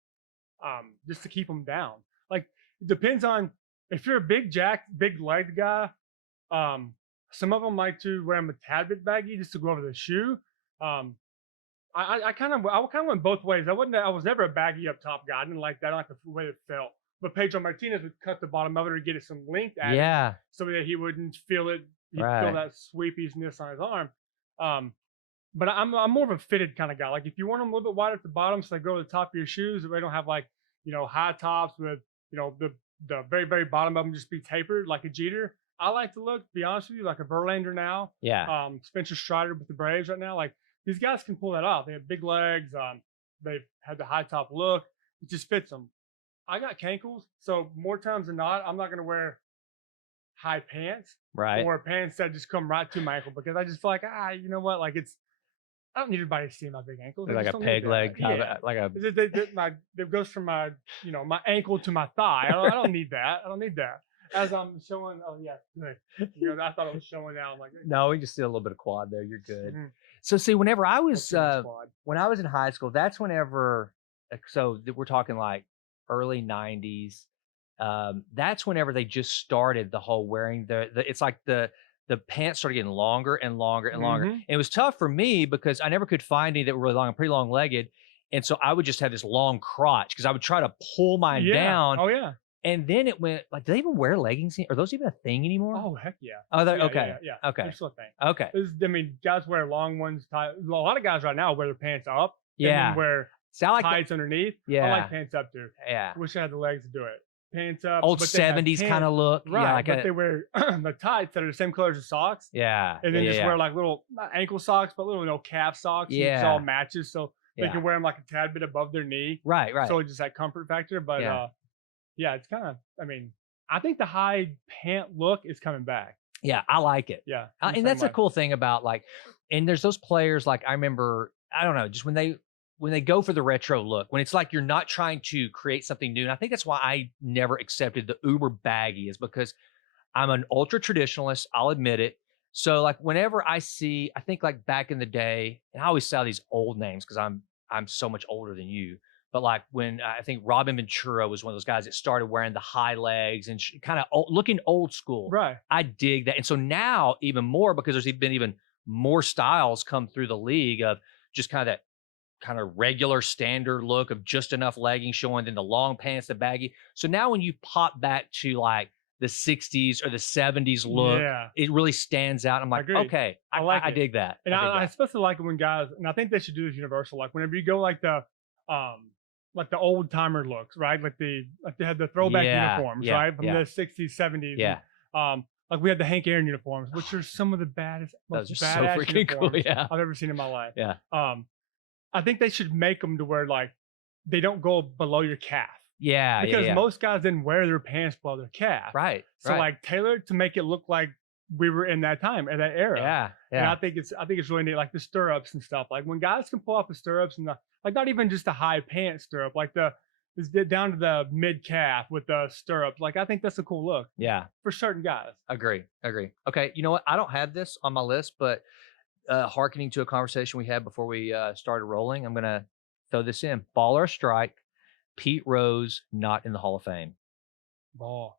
just to keep them down. Like it depends on if you're a big legged guy. Some of them like to wear them a tad bit baggy just to go over the shoe. I kind of went both ways. I was never a baggy up top guy. I didn't like that. I didn't like the way it felt. But Pedro Martinez would cut the bottom of it to get it some length at it, Yeah. so that he wouldn't feel it. He'd feel Right. that sweepiness on his arm. But I'm more of a fitted kind of guy. Like if you want them a little bit wider at the bottom, so they go to the top of your shoes, they don't have like high tops with the very very bottom of them just be tapered like a Jeter. I like to look, to be honest with you, like a Verlander now. Yeah. Spencer Strider with the Braves right now. Like these guys can pull that off. They have big legs. They've had the high top look. It just fits them. I got cankles, so more times than not, I'm not gonna wear high pants Right. or pants that just come right to my ankle because I just feel like you know what? Like I don't need everybody to see my big ankles. I Like just a don't peg need leg, that. Yeah. like a. It goes from my my ankle to my thigh. I don't need that. I don't need that. As I'm showing, oh yeah, good. I thought it was showing now. I'm like, No, we just did a little bit of quad there. You're good. mhm, So see, whenever I was squad. when I was in high school, that's whenever. We're talking like early '90s. That's whenever they just started the whole wearing the. It's like the pants started getting longer and longer and longer. Mhm. And it was tough for me because I never could find any that were really long. I'm pretty long legged, and so I would just have this long crotch because I would try to pull mine Yeah. down. Oh yeah. And then it went like, do they even wear leggings? Are those even a thing anymore? Oh heck yeah. Oh, Yeah, okay. Yeah. Okay. They're still a thing. Okay. I mean, guys wear long ones. A lot of guys right now wear their pants up. And Yeah. then wear See, I like tights underneath. I Yeah. like pants up too. Yeah. I wish I had the legs to do it. Pants up. Old but they have 70s kind pants- of look. Right. Yeah. Like but they wear the tights that are the same colors as socks. yeah. And then yeah, just yeah. wear like little not ankle socks, but little calf socks. And it just Yeah. all matches, so they Yeah. can wear them like a tad bit above their knee. Right. Right. So it's just that comfort factor. But Yeah. it's kind of. I mean, I think the high pant look is coming back. yeah. I like it. Yeah, And that's a cool thing about like, and there's those players like I remember, I don't know, just when they go for the retro look, when it's like you're not trying to create something new. And I think that's why I never accepted the uber baggy is because I'm an ultra traditionalist. I'll admit it. So like whenever I think like back in the day, and I always say all these old names because I'm so much older than you. But like when I think Robin Ventura was one of those guys that started wearing the high legs and kind of looking old school. Right. I dig that. And so now even more because there's been even more styles come through the league of just kind of that kind of regular standard look of just enough leggings showing, then the long pants, the baggy. So now when you pop back to like the 60s or the 70s look, Yeah. it really stands out. I'm like, Agreed. okay, I like I it. dig that. And I dig I that. especially like it when guys, and I think they should do this universal. Like whenever you go like the old timer looks, right? Like they had the throwback Yeah, uniforms, yeah, right? From yeah. the 60s, 70s. Yeah. And, like we had the Hank Aaron uniforms, which are some of the baddest, Those most are so badass freaking cool. uniforms Yeah. I've ever seen in my life. Yeah. I think they should make them to where like they don't go below your calf. Yeah. Because yeah. most guys didn't wear their pants below their calf. Right. So right. like tailored to make it look like we were in that time, in that era. yeah. And I Yeah. think it's really neat, like the stirrups and stuff. Like when guys can pull off the stirrups and like not even just a high pant stirrup, like it's down to the mid calf with the stirrups. Like I think that's a cool look Yeah. for certain guys. Agree. Okay. You know what? I don't have this on my list, but hearkening to a conversation we had before we started rolling, I'm going to throw this in. Ball or strike, Pete Rose not in the Hall of Fame. Ball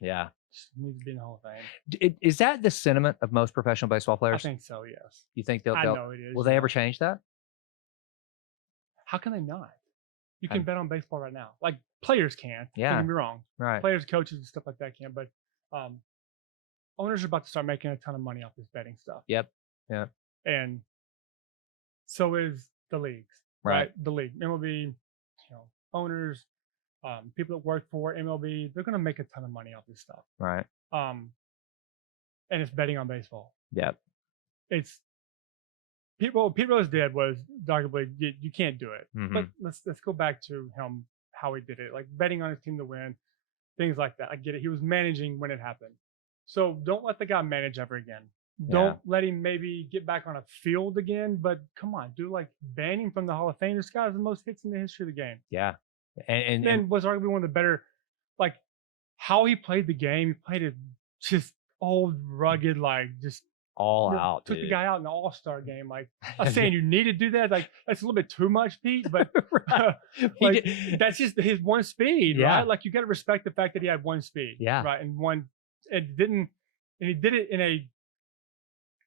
Yeah. just needs to be in the Hall of Fame. Is that the sentiment of most professional baseball I players? think so. Yes. You think I know it is. will they ever change that? How can they not? You I- can bet on baseball right now. Like players can. Yeah. Don't get me wrong. Right. Players, coaches, and stuff like that can. But owners are about to start making a ton of money off this betting stuff. Yep. Yeah. And so is the leagues, Right. The league, MLB, owners, people that work for MLB, they're going to make a ton of money off this stuff. Right. And it's betting on baseball. Yep. It's Pete Rose did was arguably you can't do it. But let's go back to him, how he did it, like betting on his team to win, things like that. I get it. He was managing when it happened. So don't let the guy manage ever again. Don't let him maybe get back on a field again, but come on, do like ban him from the Hall of Fame. This guy has the most hits in the history of the game. Yeah. And And was arguably one of the better, like how he played the game. He played it just old, rugged, like just all out. took the dude. guy out in the All-Star game. Like I'm saying you need to do that. Like that's a little bit too much, Pete, but He like, did- that's just his one speed, Yeah. right? Like you got to respect the fact that he had one speed. Yeah. Right. And he did it in a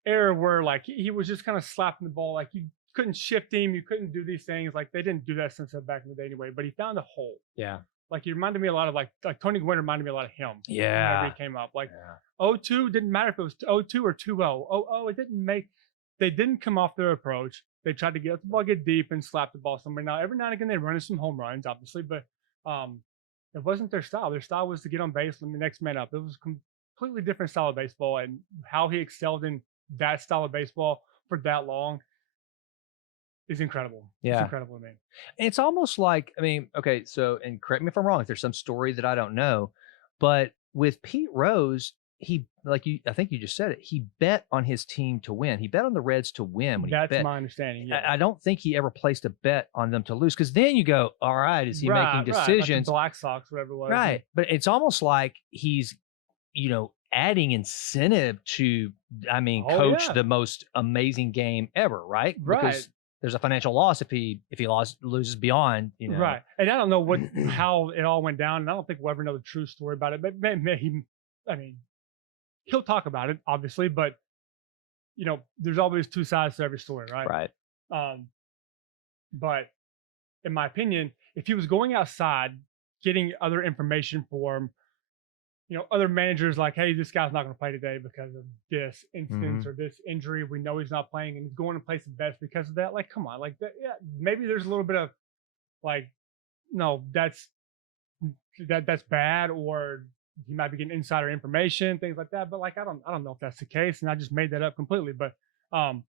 era where like he was just kind of slapping the ball. Like you couldn't shift him. You couldn't do these things. Like they didn't do that since back in the day anyway, but he found a hole. Yeah. Like he reminded me a lot of like Tony Gwynn reminded me a lot of him. Yeah. Whenever he came up. Like Yeah. 0-2 didn't matter if it was 0-2 or 2-0. 0-0, it didn't make, they didn't come off their approach. They tried to get the ball, get deep and slap the ball somewhere. Now, every now and again, they run some home runs, obviously, but it wasn't their style. Their style was to get on base and the next man up. It was a completely different style of baseball, and how he excelled in that style of baseball for that long is incredible. Yeah. It's incredible to me. It's almost like, I mean, okay, so, and correct me if I'm wrong, if there's some story that I don't know, but with Pete Rose, I think you just said it, he bet on his team to win. He bet on the Reds to win when he That's bet. my understanding. Yeah. I don't think he ever placed a bet on them to lose, because then you go, all right, is he making decisions? Like the Black Sox, whatever it was. Right. But it's almost like he's adding incentive to, I mean, Oh coach yeah, the most amazing game ever, right? right, Because there's a financial loss if he loses beyond. right. And I don't know how it all went down, and I don't think we'll ever know the true story about it. But I mean, he'll talk about it, obviously, but there's always two sides to every story, right? Right. Um, but in my opinion, if he was going outside, getting other information for him, other managers like, hey, this guy's not going to play today because of this instance Mhm. or this injury. We know he's not playing, and he's going to play some bets because of that. Like, come on, like that. Yeah, maybe there's a little bit of like, no, that's bad, or he might be getting insider information, things like that. But like, I don't know if that's the case, and I just made that up completely. But um,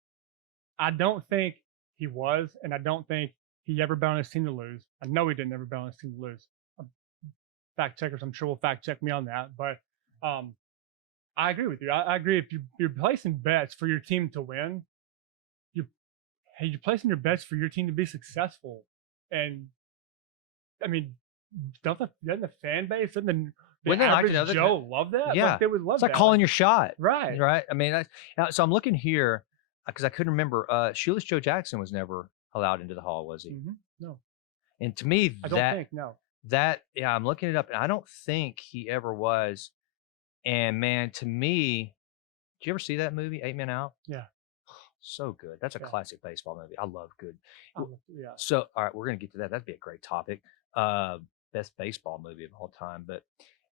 I don't think he was, and I don't think he ever bet on his team to lose. I know he didn't ever bet on his team to lose. Fact checkers, I'm sure, will fact check me on that. But um, I agree with you. I agree. If you're placing bets for your team to win, you hey, you're placing your bets for your team to be successful. And I mean, doesn't the fan base and the Wouldn't they like to average know that? Joe love that? Yeah. Like they would love It's like that. calling Like, your shot, right. right? I mean, so I'm looking here because I couldn't remember. Shoeless Joe Jackson was never allowed into the hall, was he? No, And to me, I don't think no. yeah, I'm looking it up, and I don't think he ever was. And man, to me, did you ever see that movie, 8 Men Out? Yeah. So good. That's a Yeah. classic baseball movie. I love good. Yeah. So, all right, we're gonna get to that. That'd be a great topic. Best baseball movie of all time. But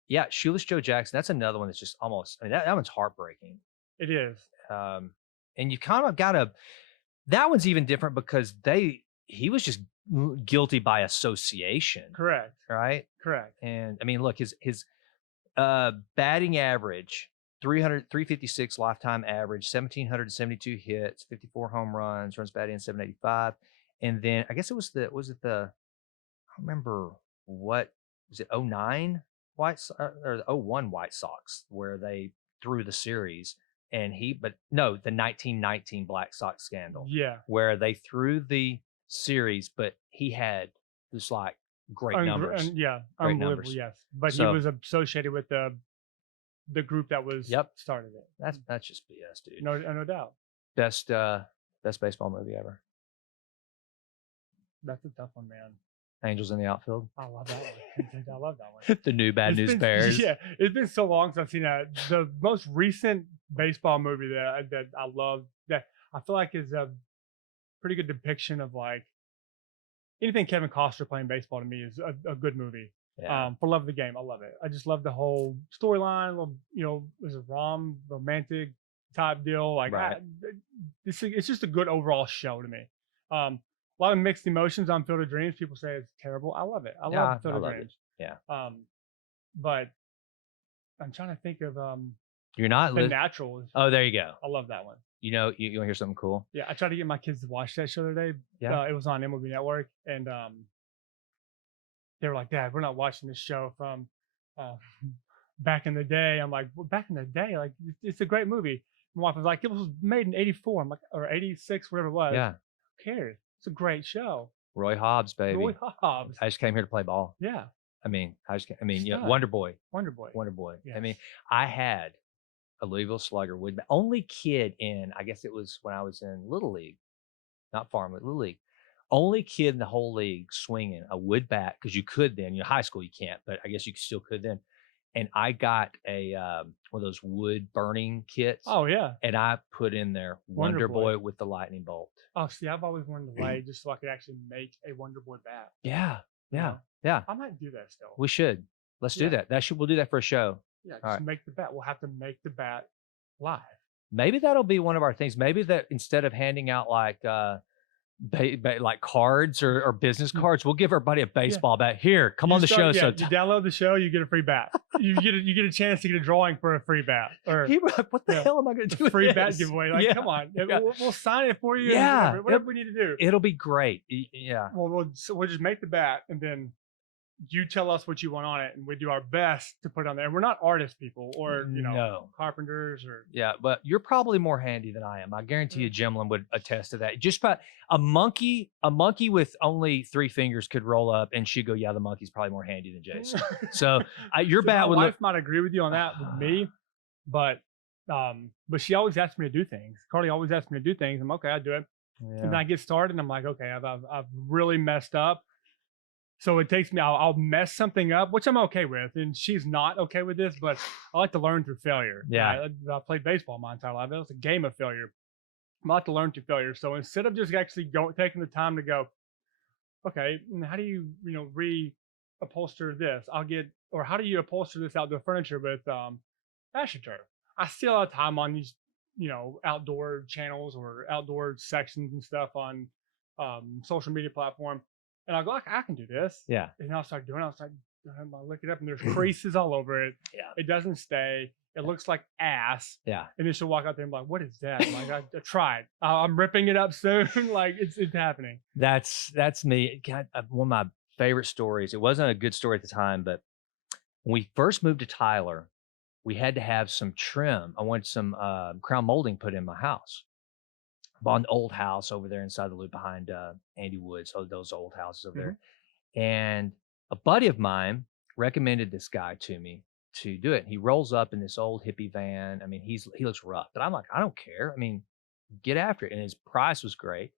yeah, Shoeless Joe Jackson. That's another one that's just almost. I mean, that one's heartbreaking. It is. And you kind of got to. That one's even different because he was just guilty by association, Correct. right? Correct. And I mean, look, his batting average 356 lifetime average, 1,772 hits, 54 home runs batted in 785. And then I guess it was I don't remember what was it, 09 or the 01 White Sox where they threw the series but no, the 1919 Black Sox scandal. Yeah. Where they threw the series, but he had this like great numbers. Yeah, great unbelievable. numbers. Yes, but he So- was associated with the group that was Yep. started it. That's just BS, dude. No doubt. Best baseball movie ever. That's a tough one, man. Angels in the Outfield. I love that one. I love that one. The new Bad News Bears. Yeah, it's been so long since I've seen that. The most recent baseball movie that I love, that I feel like is a pretty good depiction of like anything Kevin Costner playing baseball to me is a good movie. Yeah. For Love of the Game, I love it. I just love the whole storyline. It was a romantic type deal. Like, Right. it's just a good overall show to me. A lot of mixed emotions on Field of Dreams. People say it's terrible. I love it. I Yeah, love Field I of love it. Dreams. Yeah. But I'm trying to think of You're not The Natural. Oh, there you go. I love that one. You want to hear something cool? Yeah, I tried to get my kids to watch that show today. Yeah. It was on MLB Network, and they were like, "Dad, we're not watching this show from back in the day." I'm like, well, "Back in the day, like it's a great movie." My wife was like, "It was made in '84." I'm like, or '86, whatever it was. Yeah. Who cares? It's a great show. Roy Hobbs, baby. Roy Hobbs. I just came here to play ball. Yeah. I mean, Stud. Wonder Boy. Wonder Boy. Wonder Boy. I Yes. mean, I had a Louisville Slugger wood bat. Only kid in, I guess it was when I was in Little League, not Farm League, Little League. Only kid in the whole league swinging a wood bat, because you could then. High school you can't, but I guess you still could then. And I got a one of those wood burning kits. Oh yeah. And I put in there Wonder Boy with the lightning bolt. Oh, see, I've always wanted to lay just so I could actually make a Wonder Boy bat. Yeah. you Yeah. know? Yeah. I might do that still. We should. Let's do Yeah. that. We'll do that for a show. Yeah, just All right. make the bat. We'll have to make the bat live. Maybe that'll be one of our things. Maybe that instead of handing out like like cards or business cards, we'll give everybody a baseball bat. Here, come on the show. Yeah, So you download the show, you get a free bat. you get a chance to get a drawing for a free bat or People are like, what the yeah, hell am I going to do with free this? bat giveaway. Like, Yeah. come on, Yeah. we'll sign it for you. Yeah. whatever we need to do. It'll be great. Yeah. We'll just make the bat, and then you tell us what you want on it, and we do our best to put it on there. And we're not artist people or No. carpenters or. Yeah, but you're probably more handy than I am. I guarantee you, Jimlin would attest to that. Just about a monkey with only 3 fingers could roll up, and she'd go, "Yeah, the monkey's probably more handy than Jason." So your So bat my would wife look. might agree with you on that with me, but she always asks me to do things. Carly always asks me to do things. I'm okay, I do it. And then Yeah. I get started, and I'm like, okay, I've really messed up. So it takes me, I'll mess something up, which I'm okay with. And she's not okay with this, but I like to learn through failure. Yeah. I played baseball my entire life. It was a game of failure. I like to learn through failure. So instead of just actually taking the time to go, okay, how do you, re-upholster this? Or how do you upholster this outdoor furniture with AstroTurf? I see a lot of time on these, outdoor channels or outdoor sections and stuff on social media platform. And I'll go, I can do this. Yeah. And I'll start doing it. I'll look it up, and there's creases all over it. Yeah. It doesn't stay. It looks like ass. Yeah. And then she'll walk out there and be like, what is that? I'm like, I tried. I'm ripping it up soon. Like it's happening. That's me. God, one of my favorite stories. It wasn't a good story at the time, but when we first moved to Tyler, we had to have some trim. I wanted some crown molding put in my house. Bought an old house over there inside the loop behind Andy Woods, so those old houses over there. And a buddy of mine recommended this guy to me to do it. And he rolls up in this old hippie van. I mean, he looks rough, but I'm like, I don't care. I mean, get after it. And his price was great.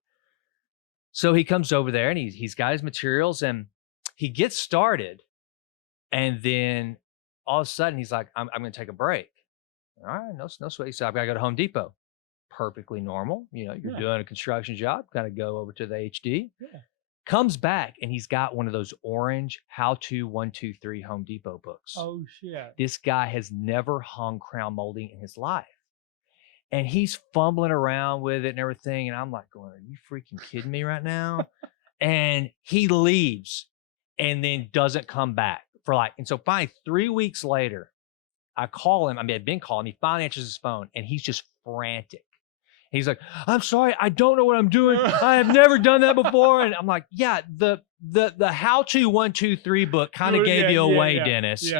So he comes over there and he's got his materials and he gets started. And then all of a sudden he's like, I'm going to take a break. All right, no sweat. He said, I've got to go to Home Depot. Perfectly normal. You're doing a construction job, got to go over to the HD. Yeah. Comes back and he's got one of those orange How To 1, 2, 3 Home Depot books. Oh shit. This guy has never hung crown molding in his life. And he's fumbling around with it and everything. And I'm like going, are you freaking kidding me right now? And he leaves and then doesn't come back and so finally 3 weeks later, I call him. I mean, I've been calling. He finally answers his phone and he's just frantic. He's like, I'm sorry, I don't know what I'm doing. I have never done that before. And I'm like, yeah, the How To 1, 2, 3 book kind of gave you away, Dennis,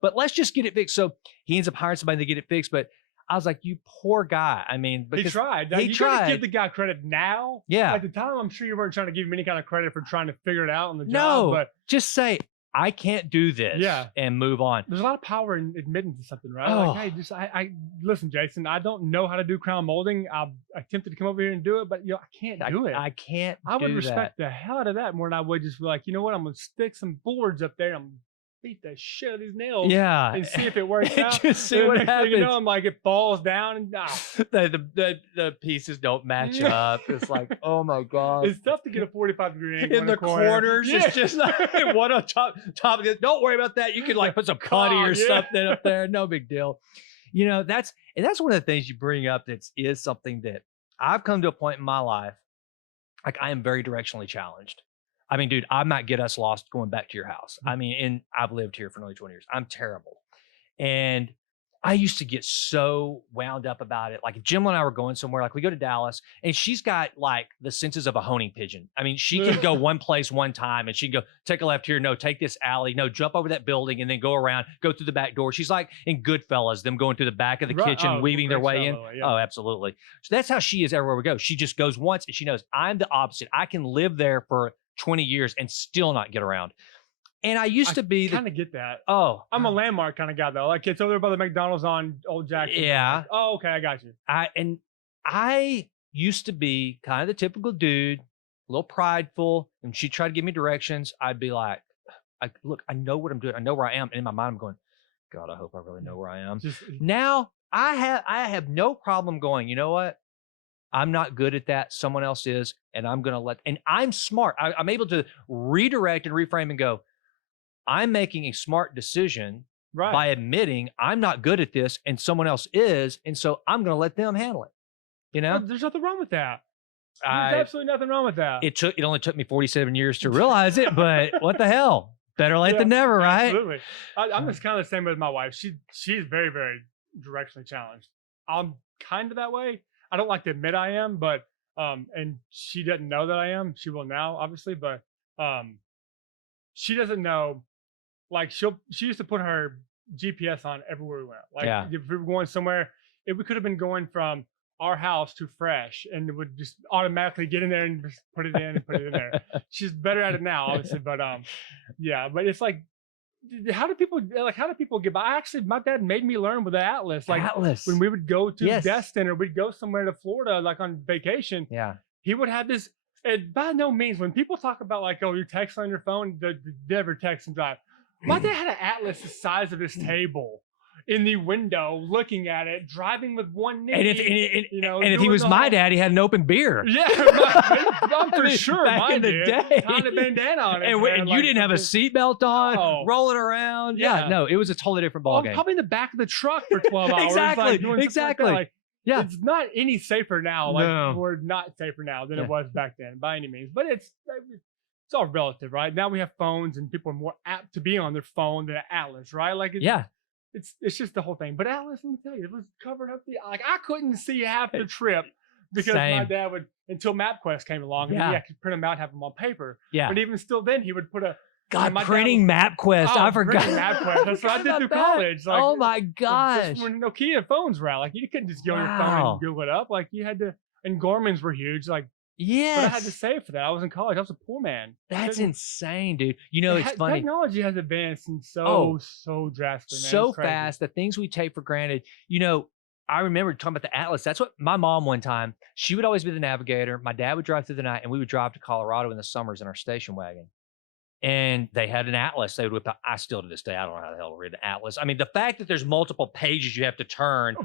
but let's just get it fixed. So he ends up hiring somebody to get it fixed. But I was like, you poor guy. I mean, because he tried. He tried. Give the guy credit now. Yeah. At the time, I'm sure you weren't trying to give him any kind of credit for trying to figure it out on the job. No, but just say, I can't do this and move on. There's a lot of power in admitting to something, right? Oh. Like, hey, I listen, Jason, I don't know how to do crown molding. I attempted to come over here and do it, but I can't do it. I can't I would do respect that. the hell out of that more than I would just be like, you know what? I'm going to stick some boards up there. I'm beat the shit out of these nails. Yeah. And see if it works out. Just see what happens. I'm like, it falls down and the pieces don't match up. It's like, oh my God. It's tough to get a 45-degree angle in the corners. It's just like one on top of it. Don't worry about that. You could like put some putty or something up there. No big deal. That's one of the things you bring up that is something that I've come to a point in my life. Like I am very directionally challenged. I mean, dude, I might get us lost going back to your house. I mean, and I've lived here for nearly 20 years. I'm terrible. And I used to get so wound up about it. Like if Jim and I were going somewhere, like we go to Dallas and she's got like the senses of a honing pigeon. I mean, she can go one place one time and she can go take a left here. No, take this alley. No, jump over that building and then go around, go through the back door. She's like in Goodfellas, them going through the back of the kitchen, weaving their way in. Oh, absolutely. So that's how she is everywhere we go. She just goes once and she knows I'm the opposite. I can live there for 20 years and still not get around. And I used to be kind of get that. Oh, I'm a landmark kind of guy though. Like it's over by the McDonald's on Old Jackson. Yeah. Like, oh, okay, I got you. I used to be kind of the typical dude, a little prideful. And she tried to give me directions. I'd be like, look, I know what I'm doing. I know where I am. And in my mind, I'm going, God, I hope I really know where I am. Now I have no problem going, you know what? I'm not good at that. Someone else is. And I'm going to and I'm smart. I'm able to redirect and reframe and go, I'm making a smart decision by admitting I'm not good at this and someone else is. And so I'm going to let them handle it. Well, there's nothing wrong with that. There's absolutely nothing wrong with that. It only took me 47 years to realize it, but what the hell? Better late than never, right? Absolutely. I'm just kind of the same with my wife. She's very, very directionally challenged. I'm kind of that way. I don't like to admit I am, but and she doesn't know that I am. She will now, obviously, but she doesn't know. Like she used to put her GPS on everywhere we went. Like Yeah. if we were going somewhere, we could have been going from our house to Fresh, and it would just automatically get in there and just put it in and put it in there. She's better at it now, obviously, but yeah. But it's like, how do people get by? Actually, my dad made me learn with the Atlas. Like Atlas. when we would go to Yes. Destin or we'd go somewhere to Florida, like on vacation. Yeah. He would have this. And by no means, when people talk about like, oh, you text on your phone, never text and drive. My dad had an Atlas the size of this table in the window, looking at it, driving with one knee. And if he was doing my whole- dad, he had an open beer. Yeah, I'm for sure. Back Mine in the did. day. Had a bandana on it, And man, you like didn't have a fucking- seatbelt on, No. rolling around. Yeah, Yeah. no, it was a totally different Well, ballgame. probably in the back of the truck for 12 hours. Exactly, like, doing something like that. exactly. Like, Yeah. it's not any safer now. Like No. we're not safer now than Yeah. it was back then by any means. But it's all relative, right? Now we have phones, and people are more apt to be on their phone than an Atlas, right? Like Yeah. it's just the whole thing. But Atlas, let me tell you, it was covered up like I couldn't see half the trip because my Same. dad would, until MapQuest came along, and Yeah. I could print them out, have them on paper. Yeah. But even still, then he would put a God, my dad printing MapQuest. I forgot. printing MapQuest. That's what I did Forgot through about that. college. Like, Oh my just gosh. when Nokia phones were out, like you couldn't just go on your phone Wow. and Google it up. Like you had to, and Garmin's were huge. Like, but I had to Yes. save for that. I was in college. I was a poor man. That's Couldn't- insane, dude. You know, it's funny. Technology has advanced and Oh, so drastically, man. So It's crazy. fast, the things we take for granted. You know, I remember talking about the Atlas. That's what my mom one time, she would always be the navigator. My dad would drive through the night, and we would drive to Colorado in the summers in our station wagon. And they had an Atlas. They would whip out. I still to this day, I don't know how the hell to read an Atlas. I mean, the fact that there's multiple pages you have to turn,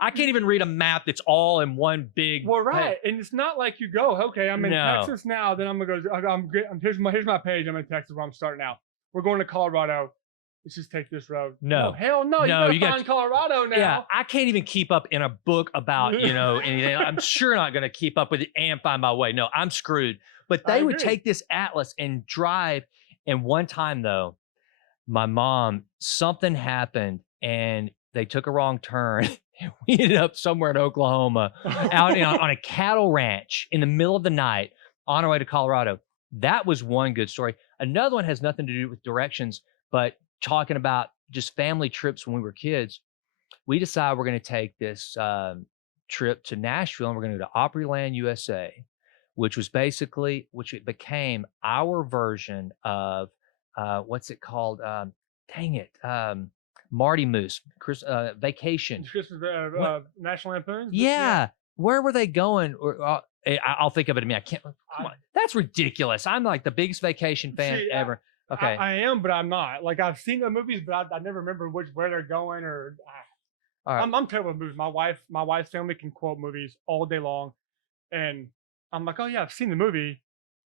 I can't even read a map that's all in one big. Well, right, and it's not like you go, okay, I'm in No. Texas now. Then I'm gonna go. Here's my page. I'm in Texas where I'm starting out. We're going to Colorado. Let's just take this road. No. Oh, hell no. No, You you gotta got- find Colorado now. Yeah, I can't even keep up in a book about, you know, anything. I'm sure not going to keep up with it and find my way. No, I'm screwed. But I they would agree. take this Atlas and drive. And one time, though, my mom, something happened and they took a wrong turn. And we ended up somewhere in Oklahoma out on a cattle ranch in the middle of the night on our way to Colorado. That was one good story. Another one has nothing to do with directions, but talking about just family trips when we were kids. We decided we're going to take this trip to Nashville, and we're going to go to Opryland, USA, which it became our version of what's it called? Dang it, Marty Moose, Vacation. Christmas, National Lampoons. Yeah. Where were they going? I'll think of it in a minute. I can't. Come on, that's ridiculous. I'm like the biggest vacation fan See, ever. Okay. I am, but I'm not. Like I've seen the movies, but I never remember where they're going or. All right. I'm terrible with movies. My wife's family can quote movies all day long, and I'm like, oh yeah, I've seen the movie.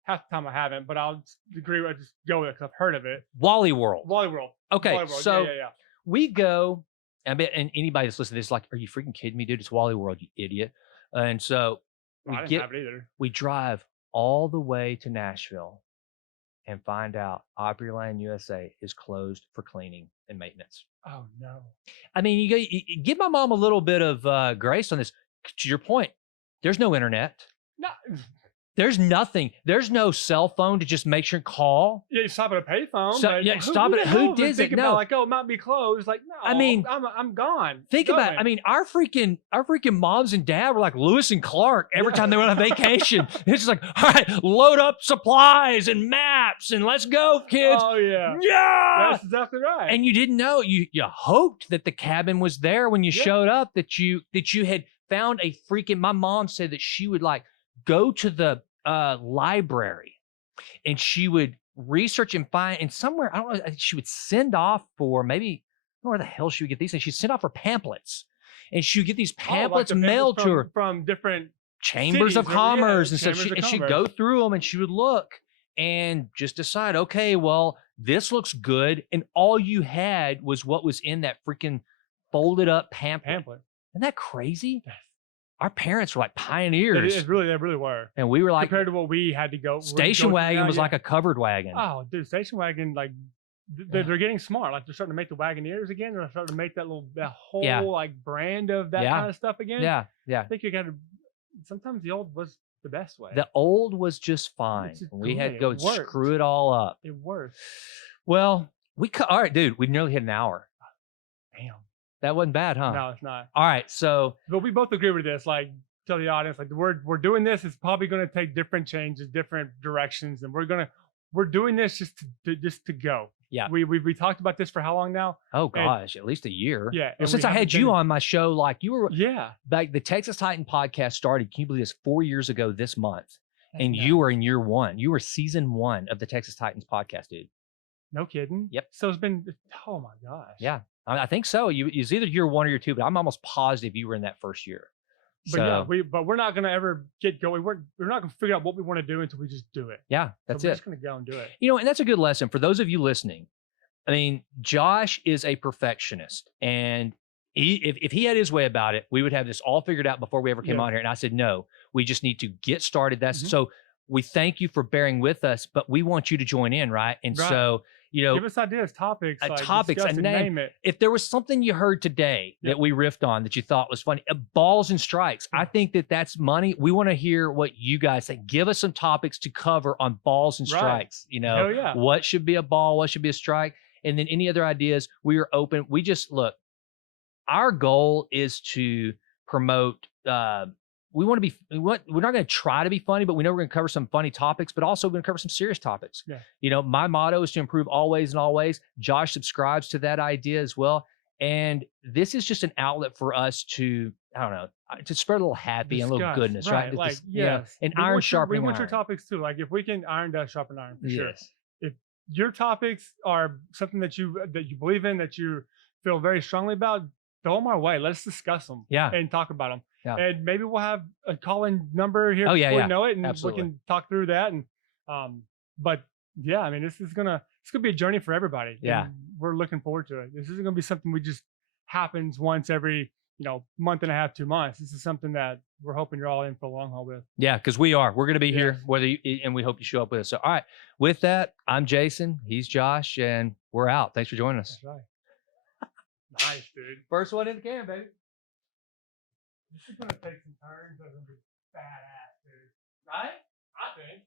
Half the time I haven't, but I'll agree. I just go with it because I've heard of it. Wally World. Wally World. Okay, Wally World. so yeah. we go, and anybody that's listening to this is like, are you freaking kidding me, dude? It's Wally World, you idiot. And so Well, I didn't have it either. we drive all the way to Nashville and find out Opryland, USA is closed for cleaning and maintenance. Oh no. I mean, you give my mom a little bit of grace on this. To your point, there's no internet. No. There's nothing. There's no cell phone to just make sure and call. Yeah, you stop at a payphone. So- but yeah, stop the at- who hell would did it? think No. about like, oh, it might be closed. Like, no. I mean, I'm gone. Think about it. Going. I mean, our freaking moms and dad were like Lewis and Clark every time they went on vacation. It's just like, all right, load up supplies and maps and let's go, kids. Oh yeah. Yeah. That's exactly right. And you didn't know. You hoped that the cabin was there when you Yeah. showed up, that you had found a freaking. My mom said that she would like go to the library and she would research and find, and somewhere, I don't know, she would send off for maybe, I don't know where the hell she would get these things. She'd send off for pamphlets, and she would get these Oh, like pamphlets the mailed to her from different chambers of cities, yeah, commerce and stuff. chambers of And she'd commerce. go through them and she would look and just decide, okay, well, this looks good. And all you had was what was in that freaking folded up pamphlet. Isn't that crazy? Our parents were like pioneers. They really were. And we were like, Compared to what we had to go. station wagon was like a covered wagon. Oh, dude, station wagon, like they're getting smart. Like they're starting to make the Wagoneers again. They're starting to make that whole like brand of that Yeah. kind of stuff again. Yeah. I think you got to. Sometimes the old was the best way. The old was just fine. just We had to good. go It and worked. screw it all up. It worked. Well, all right, dude. We nearly hit an hour. Damn. That wasn't bad, huh? No, it's not. All right, so But we both agree with this. Like, tell the audience, like, we're doing this. It's probably going to take different changes, different directions, and we're doing this just to go. Yeah. We talked about this for how long now? oh gosh, at least a year. Yeah. Well, and since we I had haven't you done on my show, like you were it- Yeah. like the Texas Titan podcast started. Can you believe this? 4 years ago this month, That's and nuts. you were in year 1. You were season 1 of the Texas Titans podcast, dude. No kidding. Yep. So it's been. Oh my gosh. Yeah, I think so. It's either year 1 or year 2, but I'm almost positive you were in that first year. But yeah, we're not gonna ever get going. We're not gonna figure out what we want to do until we just do it. Yeah, that's so we're it. just gonna go and do it. And that's a good lesson for those of you listening. I mean, Josh is a perfectionist, and if he had his way about it, we would have this all figured out before we ever came Yeah. on here. And I said, no, we just need to get started. That's Mhm. so. We thank you for bearing with us, but we want you to join in, right? And Right. so, Give us ideas, topics, like, topics, discuss a it, name. it. if there was something you heard today Yep. that we riffed on that you thought was funny, balls and strikes. I think that's money. We want to hear what you guys think. Give us some topics to cover on balls and Right. strikes. Hell yeah. What should be a ball? What should be a strike? And then any other ideas, we are open. We just look, our goal is to promote, we're not going to try to be funny, but we know we're going to cover some funny topics, but also we're going to cover some serious topics. Yeah. My motto is to improve always and always. Josh subscribes to that idea as well. And this is just an outlet for us to, I don't know, to spread a little happy and a little Discuss, goodness, right? Like, and we iron want sharpening We want your iron. topics too. Like, if we can, iron does sharpen iron for sure. Yes. If your topics are something that you believe in, that you feel very strongly about, throw them our way. Let's discuss them. Yeah. And talk about them. Yeah. And maybe we'll have a call-in number here Oh, before yeah, we yeah. know it, and Absolutely. we can talk through that. And but yeah, I mean, it's gonna be a journey for everybody. Yeah. And we're looking forward to it. This isn't gonna be something we just happens once every month and a half, 2 months. This is something that we're hoping you're all in for the long haul with. Yeah, because we're going to be here, Yes. and we hope you show up with us. So, all right, with that, I'm Jason. He's Josh, and we're out. Thanks for joining us. That's right. Nice, dude. First one in the can, baby. This is gonna take some turns. That's gonna be badass, dude. Right? I think.